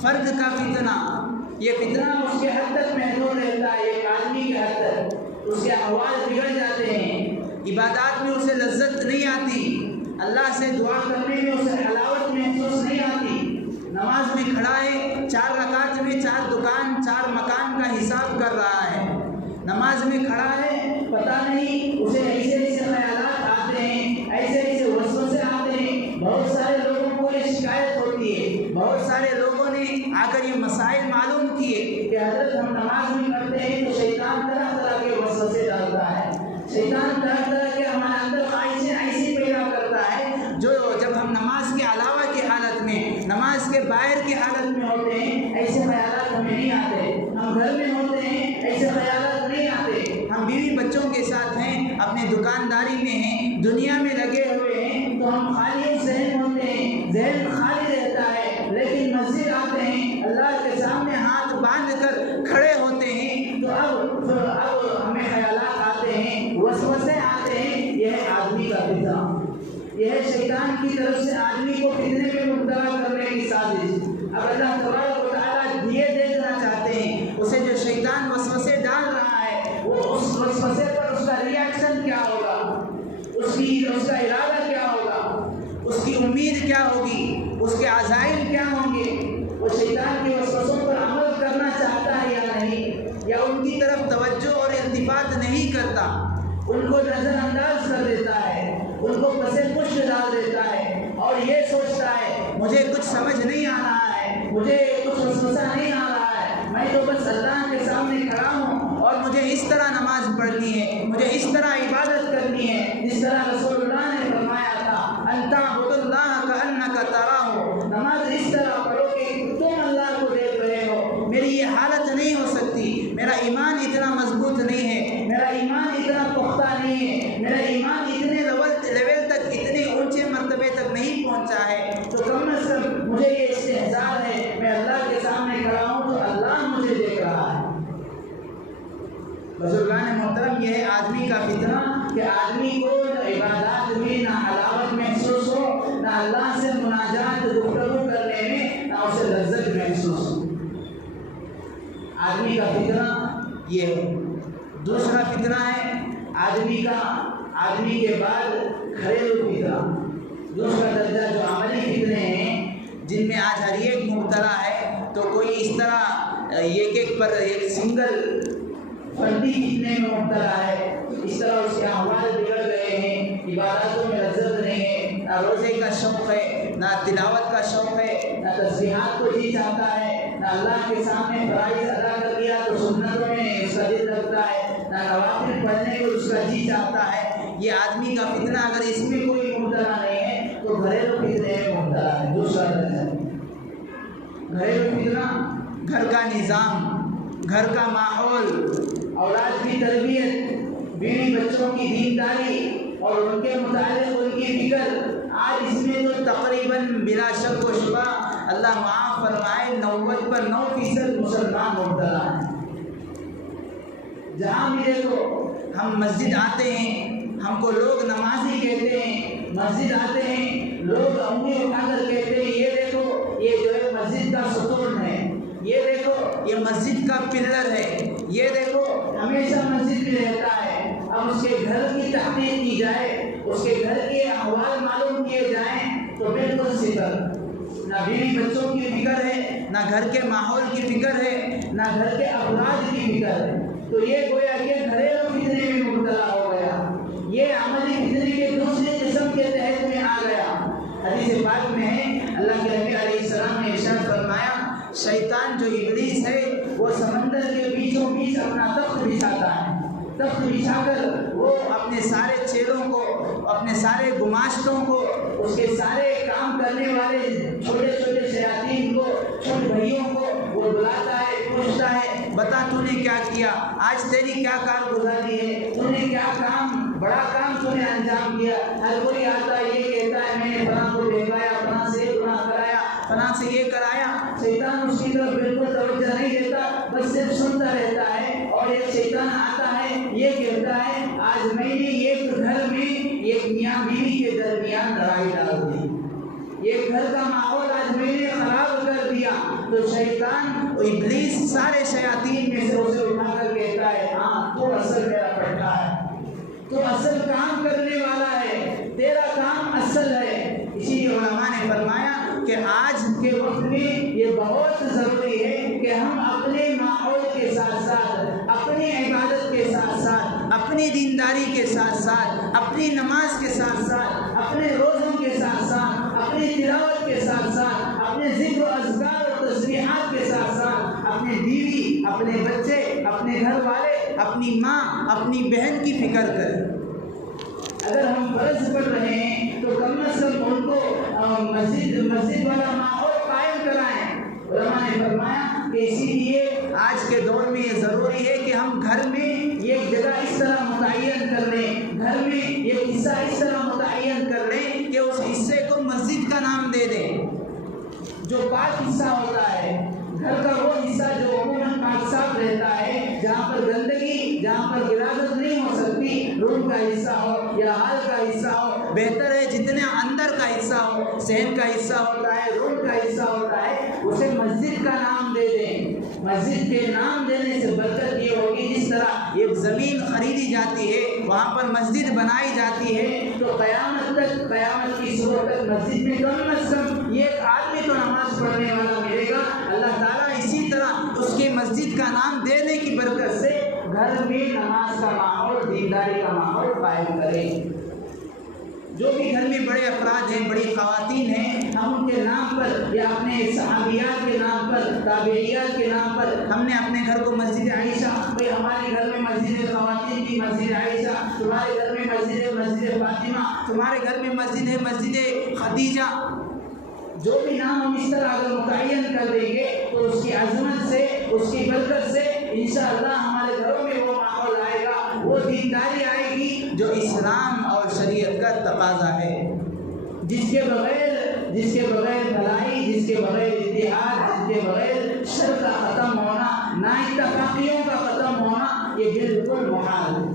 فرد کا فتنہ۔ یہ فتنہ اس کے حد تک محدود رہتا ہے، ایک آدمی کے حد تک، اس کے احوال بگڑ جاتے ہیں، عبادات میں اسے لذت نہیں آتی، اللہ سے دعا کرنے میں اسے حلاوت محسوس نہیں آتی، نماز میں کھڑا ہے 4 رکعت میں 4 دکان 4 مکان کا حساب کر رہا ہے، نماز میں کھڑا ہے پتہ نہیں اسے ایسے ایسے خیالات آتے ہیں، ایسے ایسے وسوسے آتے ہیں۔ بہت سارے لوگوں کو یہ شکایت ہوتی ہے، بہت سارے لوگوں نے آ کر یہ مسائل معلوم کیے کہ حضرت ہم نماز میں کرتے ہیں تو شیطان طرح طرح کے وسوسے ڈالتا ہے، شیطان طرح طرح کے ہمارے اندر خواہشیں ایسی پیدا کرتا ہے جو جب ہم نماز کے علاوہ کی حالت میں، نماز کے باہر کی حالت میں ہوتے ہیں، ایسے خیالات ہمیں نہیں آتے، ہم گھر میں ہوتے ہیں ایسے خیالات نہیں آتے، ہم بیوی بچوں کے ساتھ ہیں، اپنے دکانداری میں ہیں، دنیا میں لگے ہوئے ہیں، تو ہم خالی ذہن ہوتے ہیں، ذہن خالی رہتا ہے، لیکن مسجد آتے ہیں، اللہ کے سامنے ہاتھ باندھ کر کھڑے ہوتے ہیں، تو اب ہمیں خیالات آتے ہیں، وسوسے آتے ہیں۔ یہ ہے آدمی کا فتنہ، یہ ہے شیطان کی طرف سے آدمی کو فتنے میں مبتلا کرنے کی سازش۔ اب اللہ تبارک و تعالیٰ یہ دیکھنا چاہتے ہیں اسے جو شیطان وسوسے ڈال رہا ہے، وہ اس وسوسے پر اس کا ریاکشن کیا ہوگا، اس کا ارادہ کیا ہوگا، اس کی امید کیا ہوگی، اس کے عزائم کیا ہوں گے، وہ شیطان کے وسوسوں پر عمل کرنا چاہتا ہے یا نہیں، یا ان کی طرف توجہ اور التفات نہیں کرتا، ان کو نظر انداز کر دیتا ہے، ان کو پس پشت ڈال دیتا ہے، اور یہ سوچتا ہے مجھے کچھ سمجھ نہیں آ رہا ہے، مجھے کچھ وسوسہ نہیں آ رہا ہے، میں تو بس اللہ کے سامنے کھڑا ہوں اور مجھے اس طرح نماز پڑھنی ہے، مجھے اس طرح عبادت کرنی ہے جس طرح رسول اللہ نے فرمایا تھا ان تعبد اللہ کأنک تراہ، نماز اس طرح پڑھو کہ تم اللہ کو دیکھ رہے ہو۔ میری یہ حالت نہیں ہو سکتی، میرا ایمان اتنا مضبوط نہیں ہے، میرا ایمان اتنا پختہ نہیں ہے، میرا ایمان اتنے لیول تک، اتنے اونچے مرتبے تک نہیں پہنچا ہے، تو کم از کم مجھے یہ استحضار ہے میں اللہ کے سامنے کھڑا ہوں تو اللہ مجھے دیکھ رہا ہے۔ بزرگان محترم، یہ ہے آدمی کا فتنہ کہ آدمی کو عبادات میں نہ حلاوت محسوس ہو، نہ اللہ سے مناجات گفتگو کرنے میں نہ اسے لذت محسوس ہو۔ آدمی کا فتنہ یہ ہے۔ دوسرا فتنہ ہے آدمی کے بعد گھریلو فتنہ، دوسرا درجہ جو عملی فتنے ہیں جن میں آج ہر ایک مبتلا ہے۔ تو کوئی اس طرح ایک پر ایک سنگل فردی فتنے میں مبتلا ہے، اس طرح اس کے احوال بگڑ گئے ہیں، عباداتوں میں لذت نہیں ہے، نہ روزے کا شوق ہے، نہ تلاوت کا شوق ہے، نہ تسبیحات کو جی چاہتا ہے، نہ اللہ کے سامنے فرائض ادا کر دیا تو سنتوں میں اس کا دل لگتا ہے، نہ نوافل پڑھنے کو اس کا جی چاہتا ہے۔ یہ آدمی کا فتنہ اگر اس میں کوئی مبتلا نہیں ہے تو گھریلو فتنے میں مبتلا ہے۔ دوسرا درجہ گھریلو فتنہ، گھر کا نظام، گھر کا ماحول، اولاد کی تربیت، بیوی بچوں کی دینداری اور ان کے متعلق ان کی فکر، آج اس میں تو تقریباً بلا شک و شبہ اللہ معاف فرمائے 90% مسلمان مبتلا ہیں۔ جہاں بھی دیکھو، ہم مسجد آتے ہیں، ہم کو لوگ نمازی کہتے ہیں، مسجد آتے ہیں لوگ انگلی اٹھا کر کہتے ہیں یہ دیکھو یہ جو ہے مسجد کا ستون ہے، یہ دیکھو یہ مسجد کا پلر ہے، یہ دیکھو ہمیشہ مسجد میں رہتا ہے۔ اب اس کے گھر کی تحقیق کی جائے، اس کے گھر کے احوال معلوم کیے جائیں تو بالکل صفر، نہ بیوی بچوں کی فکر ہے، نہ گھر کے ماحول کی فکر ہے، نہ گھر کے افراد کی فکر ہے۔ تو یہ گویا کہ گھریلو فتنے میں مبتلا ہو گیا، یہ عملی فتنے کے دوسرے قسم کے تحت میں آ گیا۔ حدیث پاک میں ہے اللہ کے نبی علیہ السلام نے ارشاد فرمایا شیطان جو ابلیس ہے وہ سمندر کے بیچوں بیچ اپنا تخت بچھاتا ہے، تخت بچھا کر وہ اپنے سارے چیلوں کو، اپنے سارے گماشتوں کو، اس کے سارے کام کرنے والے چھوٹے چھوٹے شیاطین کو، چھوٹے بھائیوں کو وہ بلاتا ہے، پوچھتا ہے بتا تو نے کیا کیا، آج تیری کیا کارگزاری ہے، تو نے کیا کام، بڑا کام تو نے انجام دیا۔ ہر کوئی آتا ہے یہ کہتا ہے میں نے فلاں کو بہکایا، فلاں سے گناہ کرایا، فلاں سے یہ کرایا۔ شیطان اس کی طرف بالکل توجہ نہیں دیتا، بس صرف سنتا رہتا ہے۔ اور ایک شیطان آتا ہے یہ کہتا ہے آج میں نے ایک گھر میں ایک میاں بیوی کے درمیان لڑائی ڈال دی، یہ گھر کا ماحول آج میں نے خراب کر دیا۔ تو شیطان ابلیس سارے شیاطین میں سے اسے اٹھا کر کہتا ہے ہاں تو اصل میرا پٹا ہے، تو اصل کام کرنے والا ہے، تیرا کام اصل ہے۔ اسی لیے علماء نے فرمایا کہ آج کے وقت میں یہ بہت ضروری ہے کہ ہم اپنے ماحول کے ساتھ ساتھ، اپنی عبادت کے ساتھ ساتھ، اپنی دینداری کے ساتھ ساتھ، اپنی نماز کے ساتھ ساتھ، اپنے روزوں کے ساتھ ساتھ، اپنی تلاوت کے ساتھ ساتھ، اپنے ذکر و اذکار اور تسبیحات کے ساتھ ساتھ، اپنے بیوی، اپنے بچے، اپنے گھر والے، اپنی ماں، اپنی بہن کی فکر کریں۔ اگر ہم فرض پڑھ رہے ہیں تو کم از کم ان کو مسجد والا ماحول قائم کرائیں۔ علماء نے فرمایا کہ اسی لیے آج کے دور میں یہ ضروری ہے کہ ہم گھر میں ایک جگہ اس طرح متعین کر لیں، گھر میں ایک حصہ اس طرح متعین کر لیں کہ اس حصے کو مسجد کا نام دے دیں، جو پاک حصہ ہوتا ہے، گھر کا وہ حصہ جو عموماً پاک صاف رہتا ہے، جہاں پر گندگی، جہاں پر غلاظت نہیں ہو سکتی، روم کا حصہ ہو یا ہال کا حصہ ہو، بہتر ہے جتنے اندر کا حصہ ہو، صحن کا حصہ ہوتا ہے، روم کا حصہ ہوتا ہے، اسے مسجد کا نام دے دیں۔ مسجد کے نام دینے سے برکت یہ ہوگی جس طرح ایک زمین خریدی جاتی ہے، وہاں پر مسجد بنائی جاتی ہے، تو قیامت تک، قیامت کی صبح تک مسجد میں کم از کم ایک آدمی تو نماز پڑھنے والا ملے گا۔ اللہ تعالیٰ اسی طرح اس کے مسجد کا نام دینے کی برکت سے گھر میں نماز کا ماحول، دینداری کا ماحول قائم کرے۔ جو بھی گھر میں بڑے افراد ہیں، بڑی خواتین ہیں، ہم ان کے نام پر یا اپنے صحابیات کے نام پر، تابعیات کے نام پر ہم نے اپنے گھر کو مسجد عائشہ، بھائی ہمارے گھر میں مسجد خواتین کی مسجد عائشہ، تمہارے گھر میں مسجد فاطمہ، تمہارے گھر میں مسجد خدیجہ، جو بھی نام ہم اس طرح اگر متعین کر دیں گے تو اس کی عظمت سے، اس کی برکت سے انشاءاللہ ہمارے گھروں میں وہ ماحول آئے گا، وہ دینداری آئے گی جو اسلام اور شریعت کا تقاضا ہے، جس کے بغیر بھلائی، جس کے بغیر اتحاد، جس کے بغیر شر کا ختم ہونا، نا اتفاقیوں کا ختم ہونا، یہ بالکل محال ہے۔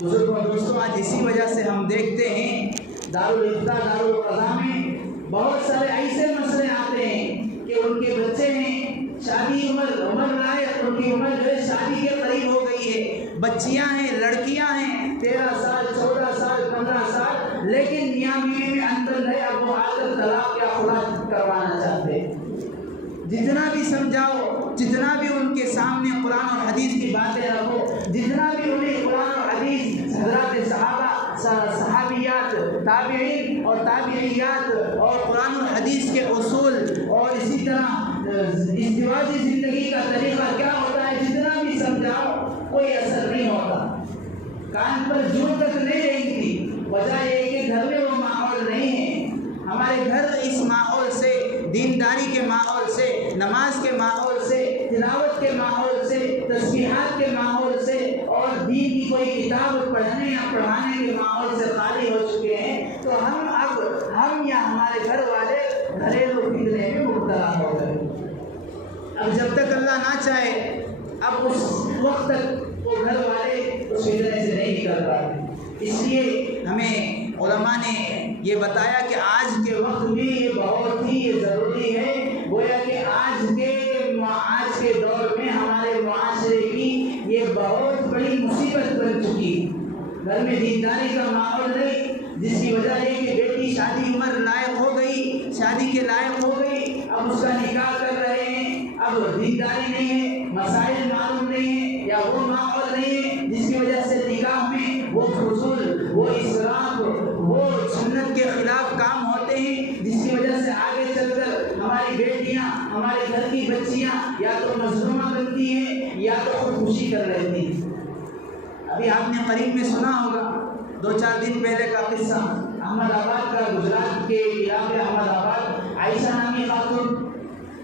بزرگوں دوستوں، آج اسی وجہ سے ہم دیکھتے ہیں دارالفتہ، دارالقضا میں بہت سارے ایسے مسئلے آتے ہیں کہ ان کے بچے ہیں، شادی عمر لائق، ان کی عمر جو ہے شادی کے قریب ہو گئی ہے، بچیاں ہیں، لڑکیاں ہیں 13 سال، 14 سال، 15 سال، لیکن میاں بیوی میں انتر ہے، اب وہ آ کر طلاق یا خلا کروانا چاہتے ہیں۔ جتنا بھی سمجھاؤ، جتنا بھی ان کے سامنے قرآن اور حدیث کی باتیں رکھو، جتنا بھی انہیں قرآن اور حدیث، حضرات صحابہ، صحابیات، تابعین اور تابعیات اور قرآن اور حدیث کے اصول اور اسی طرح ازدواجی زندگی کا طریقہ کیا ہوتا ہے، جتنا بھی سمجھاؤ کوئی اثر نہیں ہوتا، کان پر جو تک نہیں رہی تھی۔ وجہ یہ ہے کہ گھر میں وہ ماحول نہیں ہے۔ ہمارے گھر اس ماحول سے، دینداری کے ماحول سے، نماز کے ماحول سے، تلاوت کے ماحول سے، تسبیحات کے ماحول سے اور دین کی کوئی کتاب پڑھنے یا پڑھانے کے ماحول سے خالی ہو چکے ہیں، تو ہم یا ہمارے گھر والے گھریلو فتنے میں مبتلا ہو گئے۔ اب جب تک اللہ نہ چاہے، اب اس وقت تک وہ گھر والے اس فتنے سے نہیں نکل پاتے۔ اس لیے ہمیں علماء نے یہ بتایا کہ آج کے وقت میں یہ بہت ہی ضروری ہے، گویا کہ آج کے دور میں ہمارے معاشرے کی یہ بہت بڑی مصیبت بن چکی ہے۔ گھر میں دینداری کا ماحول نہیں، جس کی وجہ یہ کہ بیٹی شادی عمر لائق ہو گئی، شادی کے لائق ہو گئی، اب اس کا نکاح کر رہے ہیں، اب دینداری نہیں ہے، مسائل معلوم نہیں ہے یا وہ ماحول نہیں ہے، جس کی وجہ سے نکاح میں وہ فضول، وہ اسراف، وہ سنت کے خلاف کام ہوتے ہیں، جس کی وجہ سے آگے چل کر ہماری بیٹیاں، ہمارے گھر کی بچیاں یا تو مظلومہ بنتی ہیں یا تو خودکشی کر لیتی ہیں۔ ابھی آپ نے قریب میں سنا ہوگا 2-4 دن پہلے کا قصہ، احمد آباد کا، گجرات کے علاقے احمد آباد، عائشہ نامی خاتون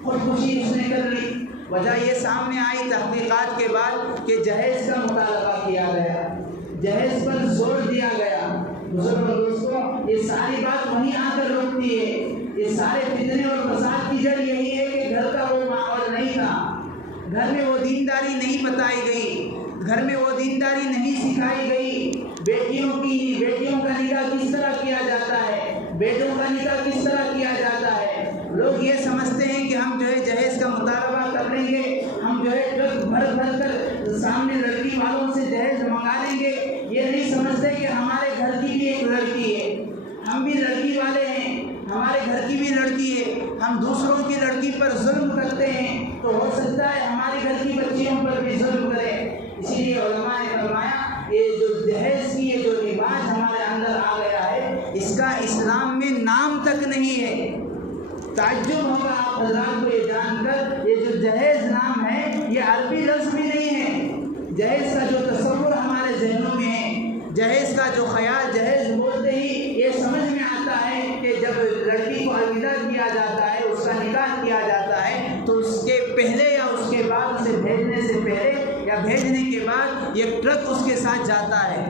خودکشی اس نے کر لی۔ وجہ یہ سامنے آئی تحقیقات کے بعد کہ جہیز کا مطالبہ کیا گیا، جہیز پر زور دیا گیا۔ بزرگوں دوستوں، یہ ساری بات وہیں آ کر رکتی ہے۔ یہ سارے فتنے اور فساد کی جڑ یہی ہے کہ گھر کا وہ ماحول نہیں تھا، گھر میں وہ دینداری نہیں بتائی گئی، گھر میں وہ دینداری نہیں سکھائی گئی۔ بیٹیوں کا نکاح کس طرح کیا جاتا ہے، بیٹوں کا نکاح کس طرح کیا جاتا ہے۔ لوگ یہ سمجھتے ہیں کہ ہم جو ہے جہیز کا مطالبہ کر لیں گے، ہم جو ہے ٹرک بھر کر سامنے لڑکی والوں سے جہیز منگا لیں گے۔ یہ نہیں سمجھتے کہ ہمارے گھر کی بھی ایک لڑکی ہے، ہم بھی لڑکی والے ہیں، ہمارے گھر کی بھی لڑکی ہے، ہم دوسروں کی لڑکی پر ظلم کرتے ہیں تو ہو سکتا ہے ہمارے گھر کی بچیوں پر بھی ظلم کریں۔ اسی لیے علماء نے فرمایا یہ جو جہیز کی یہ جو رواج ہمارے اندر آ گیا ہے، اس کا اسلام میں نام تک نہیں ہے۔ تعجب ہوگا آپ حضرات کو یہ جان کر، یہ جو جہیز نام ہے یہ عربی لفظ بھی نہیں ہے۔ جہیز کا جو تصور ہمارے ذہنوں میں ہے، جہیز کا جو خیال، جہیز بولتے ہی یہ سمجھ میں آتا ہے کہ جب لڑکی کو الوداع کیا جاتا ہے، اس کا نکاح کیا جاتا ہے، تو اس کے پہلے یا اس کے بعد، اسے بھیجنے سے پہلے یا بھیجنے کے بعد یہ ٹرک اس کے ساتھ جاتا ہے،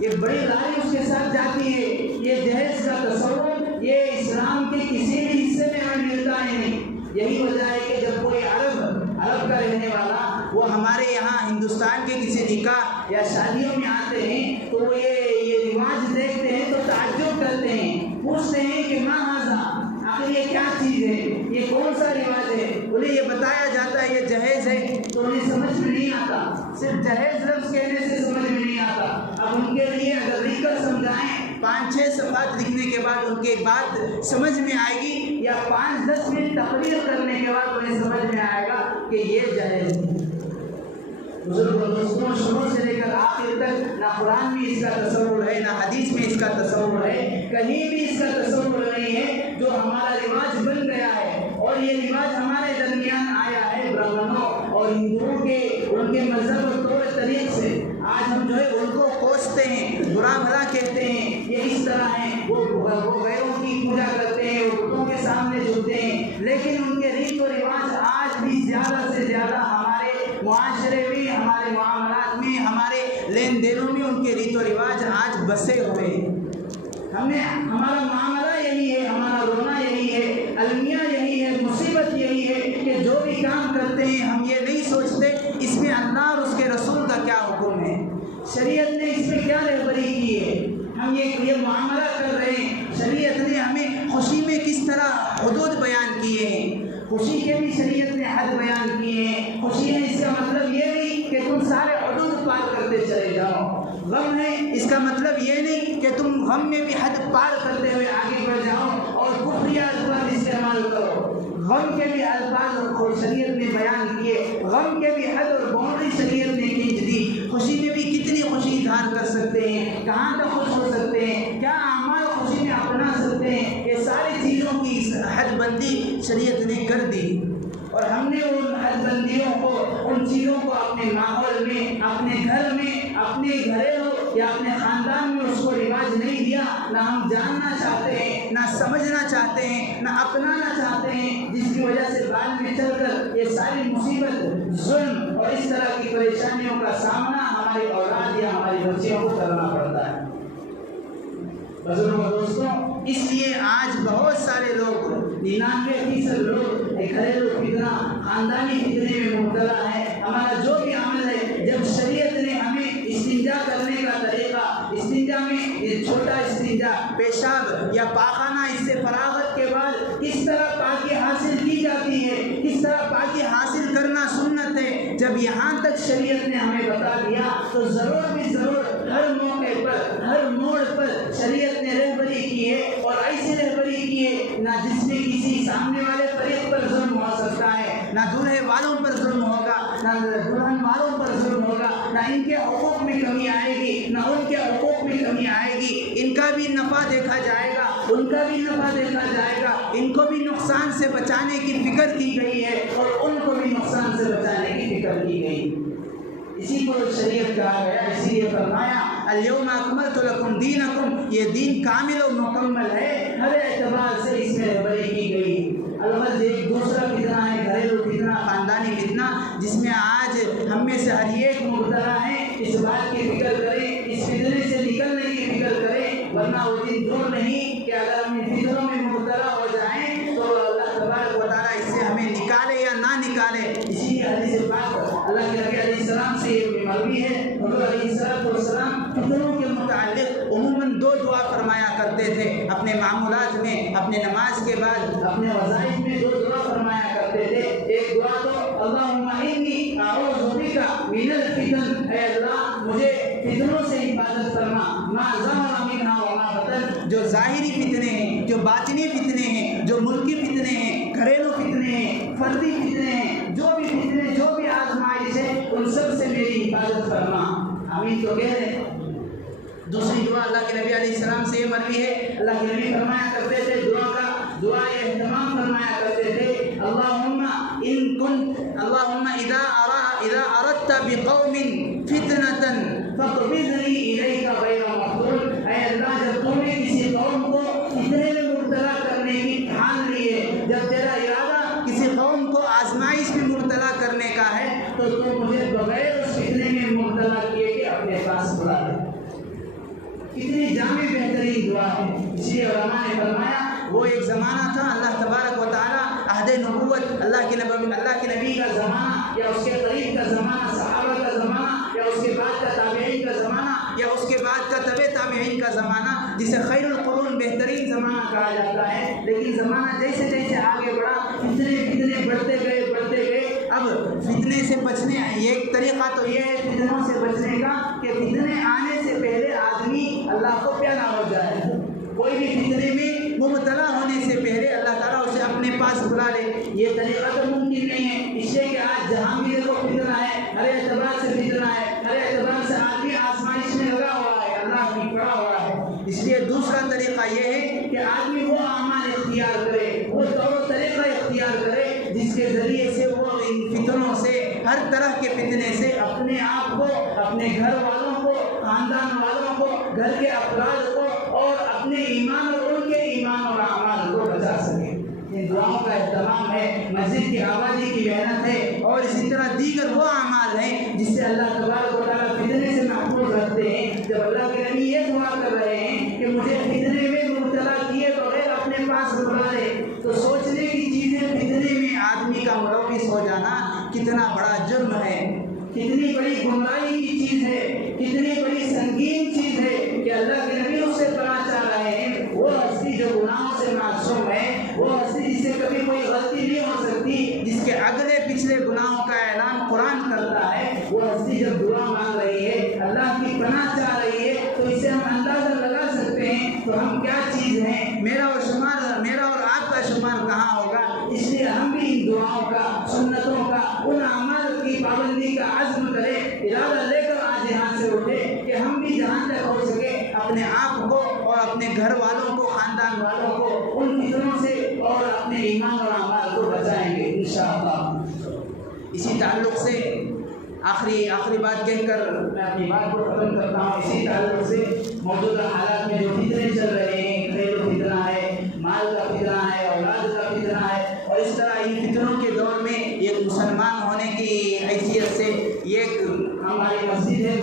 یہ بڑی گاڑی اس کے ساتھ جاتی ہے۔ یہ جہیز کا تصور یہ اسلام کے کسی بھی حصے میں ہمیں ملتا ہی نہیں۔ یہی وجہ ہے کہ جب کوئی عرب کا رہنے والا وہ ہمارے یہاں ہندوستان کے کسی نکاح یا شادیوں میں آتے ہیں تو وہ یہ رواج دیکھتے ہیں تو تعجب کرتے ہیں، پوچھتے ہیں کہ ماں ہاذا، آخر یہ کیا چیز ہے، یہ کون سا رواج ہے؟ انہیں یہ بتایا جاتا ہے یہ جہیز ہے تو انہیں سمجھ میں نہیں آتا، صرف جہیز لفظ کہنے سے سمجھ میں نہیں آتا۔ اب ان کے لیے اگر لکھ کر سمجھائیں 5-6 صفحات لکھنے کے بعد ان کی بات سمجھ میں آئے گی، یا 5-10 منٹ تقریر کرنے کے بعد انہیں سمجھ میں آئے گا کہ یہ جہیز ہے۔ بزرگوں دوستوں، شروع سے لے کر آخر تک نہ قرآن میں اس کا تصور ہے، نہ حدیث میں اس کا تصور ہے، کہیں بھی اس کا تصور نہیں ہے۔ جو ہمارا رواج بن گیا ہے اور یہ رواج ہمارے درمیان آیا ہے برہمنوں اور ہندوؤں کے، ان کے مذہب اور طور طریق سے، آج ہم جو ہے ان کو کوستے ہیں، برا بھلا کہتے ہیں، یہ اس طرح ہیں، وہ غیروں کی پوجا کرتے ہیں، وہ بتوں کے سامنے جھکتے ہیں، لیکن ان کے ریت و رواج آج بھی زیادہ سے زیادہ ہمارے معاشرے میں، ہمارے معاملات میں، ہمارے لین دینوں میں ان کے ریت و رواج آج بسے ہوئے ہیں۔ ہمارا معاملہ یہی ہے، ہمارا رونا یہی ہے، المیہ یہی ہے، مصیبت یہی ہے کہ جو بھی کام کرتے ہیں ہم یہ نہیں سوچتے اس میں اللہ اور اس کے رسول کا کیا حکم ہے، شریعت نے اس میں کیا رہبری کی ہے، ہم یہ معاملہ کر رہے ہیں، شریعت نے ہمیں خوشی میں کس طرح حدود بیان کیے ہیں، خوشی کے بھی شریعت نے حد بیان کیے ہیں۔ خوشی ہے اس کا مطلب یہ نہیں کہ تم سارے حدود پار کرتے چلے جاؤ، غم ہے اس کا مطلب یہ نہیں کہ تم غم میں بھی حد پار کرتے ہوئے آگے بڑھ جاؤ اور کفری الفاظ استعمال کرو۔ غم کے بھی الفاظ اور شریعت نے بیان کیے، غم کے بھی حد اور باؤنڈری شریعت نے کھینچ دی۔ خوشی میں بھی کتنی خوشی اظہار کر سکتے ہیں، کہاں تک خوش ہو سکتے ہیں، کیا اعمال خوشی میں اپنا سکتے ہیں، یہ ساری چیزوں کی حد بندی شریعت نے کر دی، اور ہم نے ان حد بندیوں کو، ان چیزوں کو اپنے ماحول میں، اپنے گھر میں، اپنے گھریلو یا اپنے خاندان میں اس کو رواج نہیں دیا، نہ ہم جاننا چاہتے ہیں، نہ سمجھنا چاہتے ہیں، نہ اپنانا چاہتے ہیں، جس کی وجہ سے بعد میں چل کر یہ ساری مصیبت، ظلم اور اس طرح کی پریشانیوں کا سامنا ہماری اولاد یا ہماری بچیوں کو کرنا پڑتا ہے۔ بزرگوں دوستوں، اس لیے آج بہت سارے لوگ، 99% لوگ گھریلو فتنہ، خاندانی فتنے میں مبتلا ہے۔ ہمارا جو بھی عمل ہے، جب شریعت نے ہمیں استنجا کرنے کا طریقہ، استنجا میں چھوٹا استنجا، پیشاب یا پاخانہ، اس سے فراغت کے بعد کس طرح پاکی حاصل کی جاتی ہے، کس طرح پاکی حاصل کرنا سنت ہے، جب یہاں تک شریعت نے ہمیں بتا دیا تو ضرور بھی ضرور ہر موقع پر، ہر موڑ پر شریعت نے رہبری کی ہے، اور ایسی رہبری کی ہے نہ جس میں کسی سامنے والے فریق پر ظلم ہو سکتا ہے، نہ دولہے والوں پر ظلم ہوگا، نہ دلہن والوں پر ظلم ہوگا، نہ ان کے حقوق میں کمی آئے گی، نہ ان کے حقوق میں کمی آئے گی، ان کا بھی نفع دیکھا جائے گا، ان کا بھی نفع دیکھا جائے گا، ان کو بھی نقصان سے بچانے کی فکر کی گئی ہے اور ان کو بھی نقصان سے بچانے کی فکر کی گئی۔ اسی کو شریعت کہا گیا، اسی لیے فرمایا الیوم اکملت لکم دینکم، یہ دین کامل و مکمل ہے، ہر اعتبار سے اس میں رہبری کی گئی۔ الغرض ایک دوسرا فتنہ ہے، گھریلو فتنہ، خاندانی فتنہ، جس میں آج ہم میں سے ہر ایک مبتلا ہے۔ اس بات کی فکر کریں، اس فتنے سے نکلنے کی فکر کریں، ورنہ وہ دن دور نہیں کہ اگر ہم ان فتنوں میں مبتلا ہو جائیں تو اللہ تبارک و تعالیٰ اس سے ہمیں نکالے یا نہ نکالے۔ اسی لیے حدیث پاک اللہ کے نبی علیہ السلام سے یہ مروی ہے، حضور علیہ السلام فتنوں کے متعلق عموماً 2 دعا فرمایا کرتے تھے، اپنے معمولات میں، اپنے نماز کے بعد، اپنے وظائف میں 2 دعا فرمایا کرتے تھے۔ ایک دعا تو اللہم انی اعوذ بک من الفتن، اے اللہ مجھے فتنوں سے حفاظت فرما، ما ظہر منہا وما بطن، جو ظاہری فتنے ہیں، جو باطنی فتنے ہیں، جو ملکی فتنے ہیں، گھریلو فتنے ہیں، فردی فتنے ہیں، جو بھی فتنے، جو بھی آزمائش ہے، ان سب سے میری حفاظت فرما۔ آمین تو کہہ رہے ہیں۔ دوسری دعا اللہ کے نبی علیہ السلام سے یہ مروی ہے، اللہ کے نبی فرمایا کرتے تھے، دعا اہتمام فرمایا کرتے تھے، اللہم اذا اردت بقوم فتنة فاقبضنی الیک غیر مفتون، اے اللہ جب تم نے کسی قوم کو فتنے میں مبتلا کرنے کی ٹھان لی ہے، جب تیرا ارادہ کسی قوم کو آزمائش میں مبتلا کرنے کا ہے تو تم مجھے بغیر اس فتنے میں مبتلا کیے کہ اپنے پاس بلا لے۔ کتنی جامع بہترین دعا ہے۔ اسی لیے علماء نے فرمایا وہ ایک زمانہ تھا، اللہ تبارک و تعالیٰ عہد نبوت، اللہ کے نبی کا زمانہ یا اس کے قریب کا زمانہ، صحابہ کا زمانہ یا اس کے بعد کا تابعین کا زمانہ یا اس کے بعد کا تبع تابعین کا زمانہ، جسے خیر القرون بہترین زمانہ کہا جاتا ہے۔ لیکن زمانہ جیسے جیسے آگے بڑھا، فتنے بڑھتے گئے۔ اب فتنے سے بچنے، ایک طریقہ تو یہ ہے فتنوں سے بچنے کا کہ فتنے آنے سے پہلے آدمی اللہ کو پیارا ہو جائے۔ کوئی بھی فتنے میں مبتلا ہونے سے پہلے اللہ تعالیٰ اسے اپنے پاس بلا لے۔ یہ طریقہ تو ممکن نہیں ہے، اس لیے کہ آج جہاں بھی دیکھو فتنہ ہے، ہر اعتبار سے کہ آدمی وہ اعمال اختیار کرے، وہ طور و طریقہ اختیار کرے جس کے ذریعے سے وہ ان فتنوں سے، ہر طرح کے فتنے سے اپنے آپ کو، اپنے گھر والوں کو، خاندان والوں کو، گھر کے افراد کو اور اپنے ایمان اور ان کے ایمان اور اعمال کو بچا سکے۔ ان دعاؤں کا اہتمام ہے، مسجد کی آبادی کی محنت ہے، اور اسی طرح دیگر وہ اعمال ہیں جس سے اللہ تبارک و تعالیٰ فتنے سے محفوظ رکھتے ہیں۔ جب اللہ کے نبی یہ دعا کر رہے ہیں کہ مجھے فتنے میں مبتلا کیے بغیر اپنے پاس بلا لے، تو سوچنے کی چیز ہے فتنے میں آدمی کا ملوث ہو جانا کتنا بڑا جرم ہے، کتنی بڑی گمراہی کی چیز ہے، کتنی بڑی سنگین چیز ہے کہ اللہ کے نبی اس سے پناہ چاہ رہے ہیں۔ وہ ہستی جو گناہوں سے معصوم ہے، وہ ہستی جس سے کبھی کوئی غلطی نہیں ہو سکتی، جس کے اگلے پچھلے گناہوں کا اعلان قرآن کرتا ہے، وہ ہستی جب دعا مانگ رہی ہے، اللہ کی پناہ چاہ رہی ہے، تو اسے ہم اندازہ لگا سکتے ہیں تو ہم کیا چیز ہیں، میرا اور آپ کا شمار کہاں ہوگا۔ اس لیے ہم بھی ان دعاؤں کا، سنتوں کا، ان اعمال کی پابندی کا عزم کریں، ارادہ لے کر آج یہاں سے اٹھے کہ ہم بھی جہاں تک ہو سکے اپنے آپ کو اور اپنے گھر والوں کو، خاندان والوں کو ان فتنوں سے اور اپنے ایمان اور اعمال کو بچائیں گے انشاءاللہ۔ اسی تعلق سے آخری بات کہہ کر میں اپنی بات کو ختم کرتا ہوں۔ اسی تعلق سے موجودہ حالات میں جو فتنے چل رہے ہیں، گھریلو فتنہ ہے، مال کا فتنہ ہے، اولاد کا فتنہ ہے، اور اس طرح ان فتنوں کے دور میں ایک مسلمان ہونے کی حیثیت سے، ایک ہماری مسجد ہے،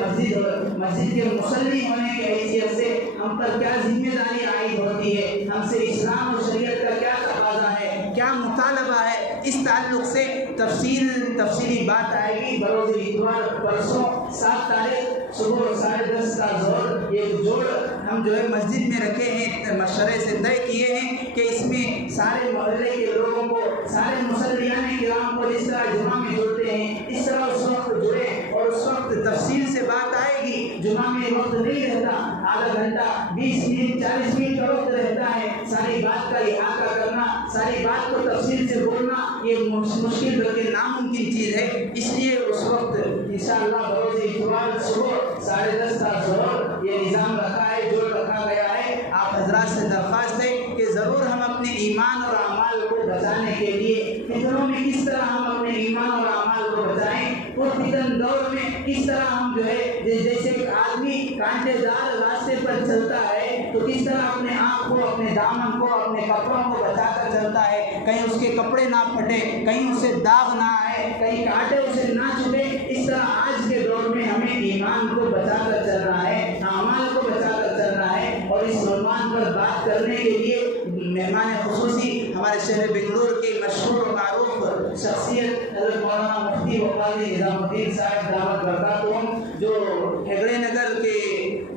مسجد کے مصلی ہونے کی حیثیت سے ہم پر کیا ذمہ داری عائد ہوتی ہے، ہم سے اسلام اور شریعت کا کیا تقاضا ہے، کیا مطالبہ ہے، اس تعلق سے تفصیلی بات آئے گی بروز اتوار پرسوں 7 تاریخ صبح 10:30 کا ظہر۔ یہ جوڑ ہم جو ہے مسجد میں رکھے ہیں، مشورے سے طے کیے ہیں کہ اس میں سارے محلے کے لوگوں کو، سارے مسلیان کرام کو اس طرح جمعہ میں جڑتے ہیں، اس طرح اس وقت جڑے، اور اس وقت تفصیل سے بات آئے گی۔ جمعہ میں وقت نہیں رہتا، آدھا گھنٹہ 20 منٹ 40 منٹ کا وقت رہتا ہے، ساری بات کا احاطہ کرنا، ساری بات کو تفصیل سے بولنا یہ مشکل بلکہ ناممکن چیز ہے۔ اس لیے اس وقت انشاءاللہ بروز اتوار صبح 10:30 کا ظہر یہ نظام رکھا ہے، جو رکھا گیا ہے۔ آپ حضرات سے درخواست ہے کہ ضرور ہم اپنے ایمان اور اعمال کو بچانے کے لیے فتنوں میں کس طرح ہم اپنے ایمان اور اعمال کو بچائیں، اور فتن دور میں کس طرح ہم جو ہے جیسے ایک آدمی کانٹے دار راستے پر چلتا ہے تو کس طرح اپنے آپ کو، اپنے دامن کو، اپنے کپڑوں کو بچا کر چلتا ہے، کہیں اس کے کپڑے نہ پھٹے، کہیں اسے داغ نہ آئے، کہیں کانٹے اسے نہ چبھے، اس طرح آج کے دور میں ہمیں ایمان کو بچا کر چلنا ہے، اعمال کو بچا کر چلنا ہے۔ اور اس عنوان پر بات کرنے کے لیے مہمان خصوصی ہمارے شہر بنگلور کے مشہور و معروف شخصیت حضرت مولانا مفتی وقاری نظام الدین صاحب دعوت برکاتہم، جو ہیگڑے نگر کے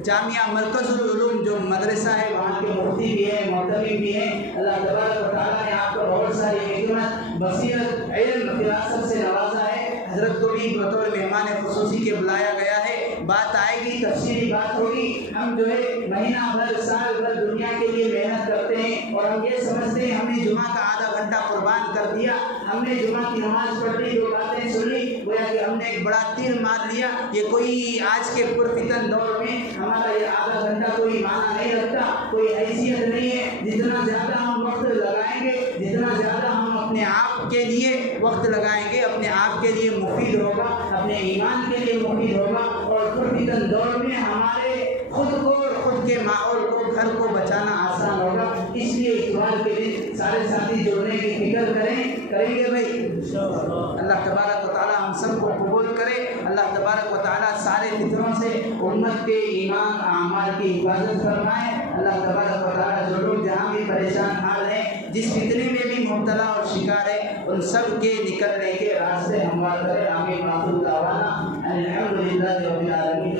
جامعہ مرکز العلوم جو مدرسہ ہے وہاں کے مفتی بھی ہیں، محتمم بھی ہیں۔ اللہ تبارک و تعالیٰ نے آپ کو بہت ساری حکمت، بصیرت، علم، فراست سے نوازا ہے۔ حضرت کو بھی بطور مہمان خصوصی کے بلایا گیا ہے، بات آئے گی، تفصیلی بات ہوگی۔ ہم جو ہے مہینہ بھر، سال بھر دنیا کے لیے محنت کرتے ہیں، اور ہم یہ سمجھتے ہیں ہم نے جمعہ کا آدھا گھنٹہ قربان کر دیا، ہم نے جمعہ کی نماز پڑھ لی، جو باتیں سنی، گویا کہ ہم نے ایک بڑا تیر مار لیا۔ یہ کوئی آج کے پرفتن دور میں ہمارا یہ آدھا گھنٹہ کوئی معنی نہیں رکھتا، کوئی حیثیت نہیں ہے۔ جتنا زیادہ ہم وقت لگائیں گے، جتنا زیادہ ہم اپنے آپ کے لیے وقت لگائیں گے، اپنے آپ کے لیے مفید ہوگا، اپنے ایمان کے لیے مفید ہوگا، اور پرفتن دور میں ہمارے خود کو اور خود کے ماحول کو، گھر کو بچانا آسان ہوگا۔ اس لیے اتوار کے دن سارے ساتھی جوڑنے کی فکر کریں گے بھائی۔ اللہ تبارک و تعالیٰ ہم سب کو قبول کرے۔ اللہ تبارک و تعالیٰ سارے فتنوں سے امت کے ایمان اعمال کی حفاظت فرمائے۔ اللہ تبارک و تعالیٰ جو لوگ جہاں بھی پریشان حال ہیں، جس فتنے میں بھی مبتلا اور شکار ہے، ان سب کے نکلنے کے راستے ہموار کرے۔ آمین۔ آخر دعوانا الحمدللہ رب العالمین۔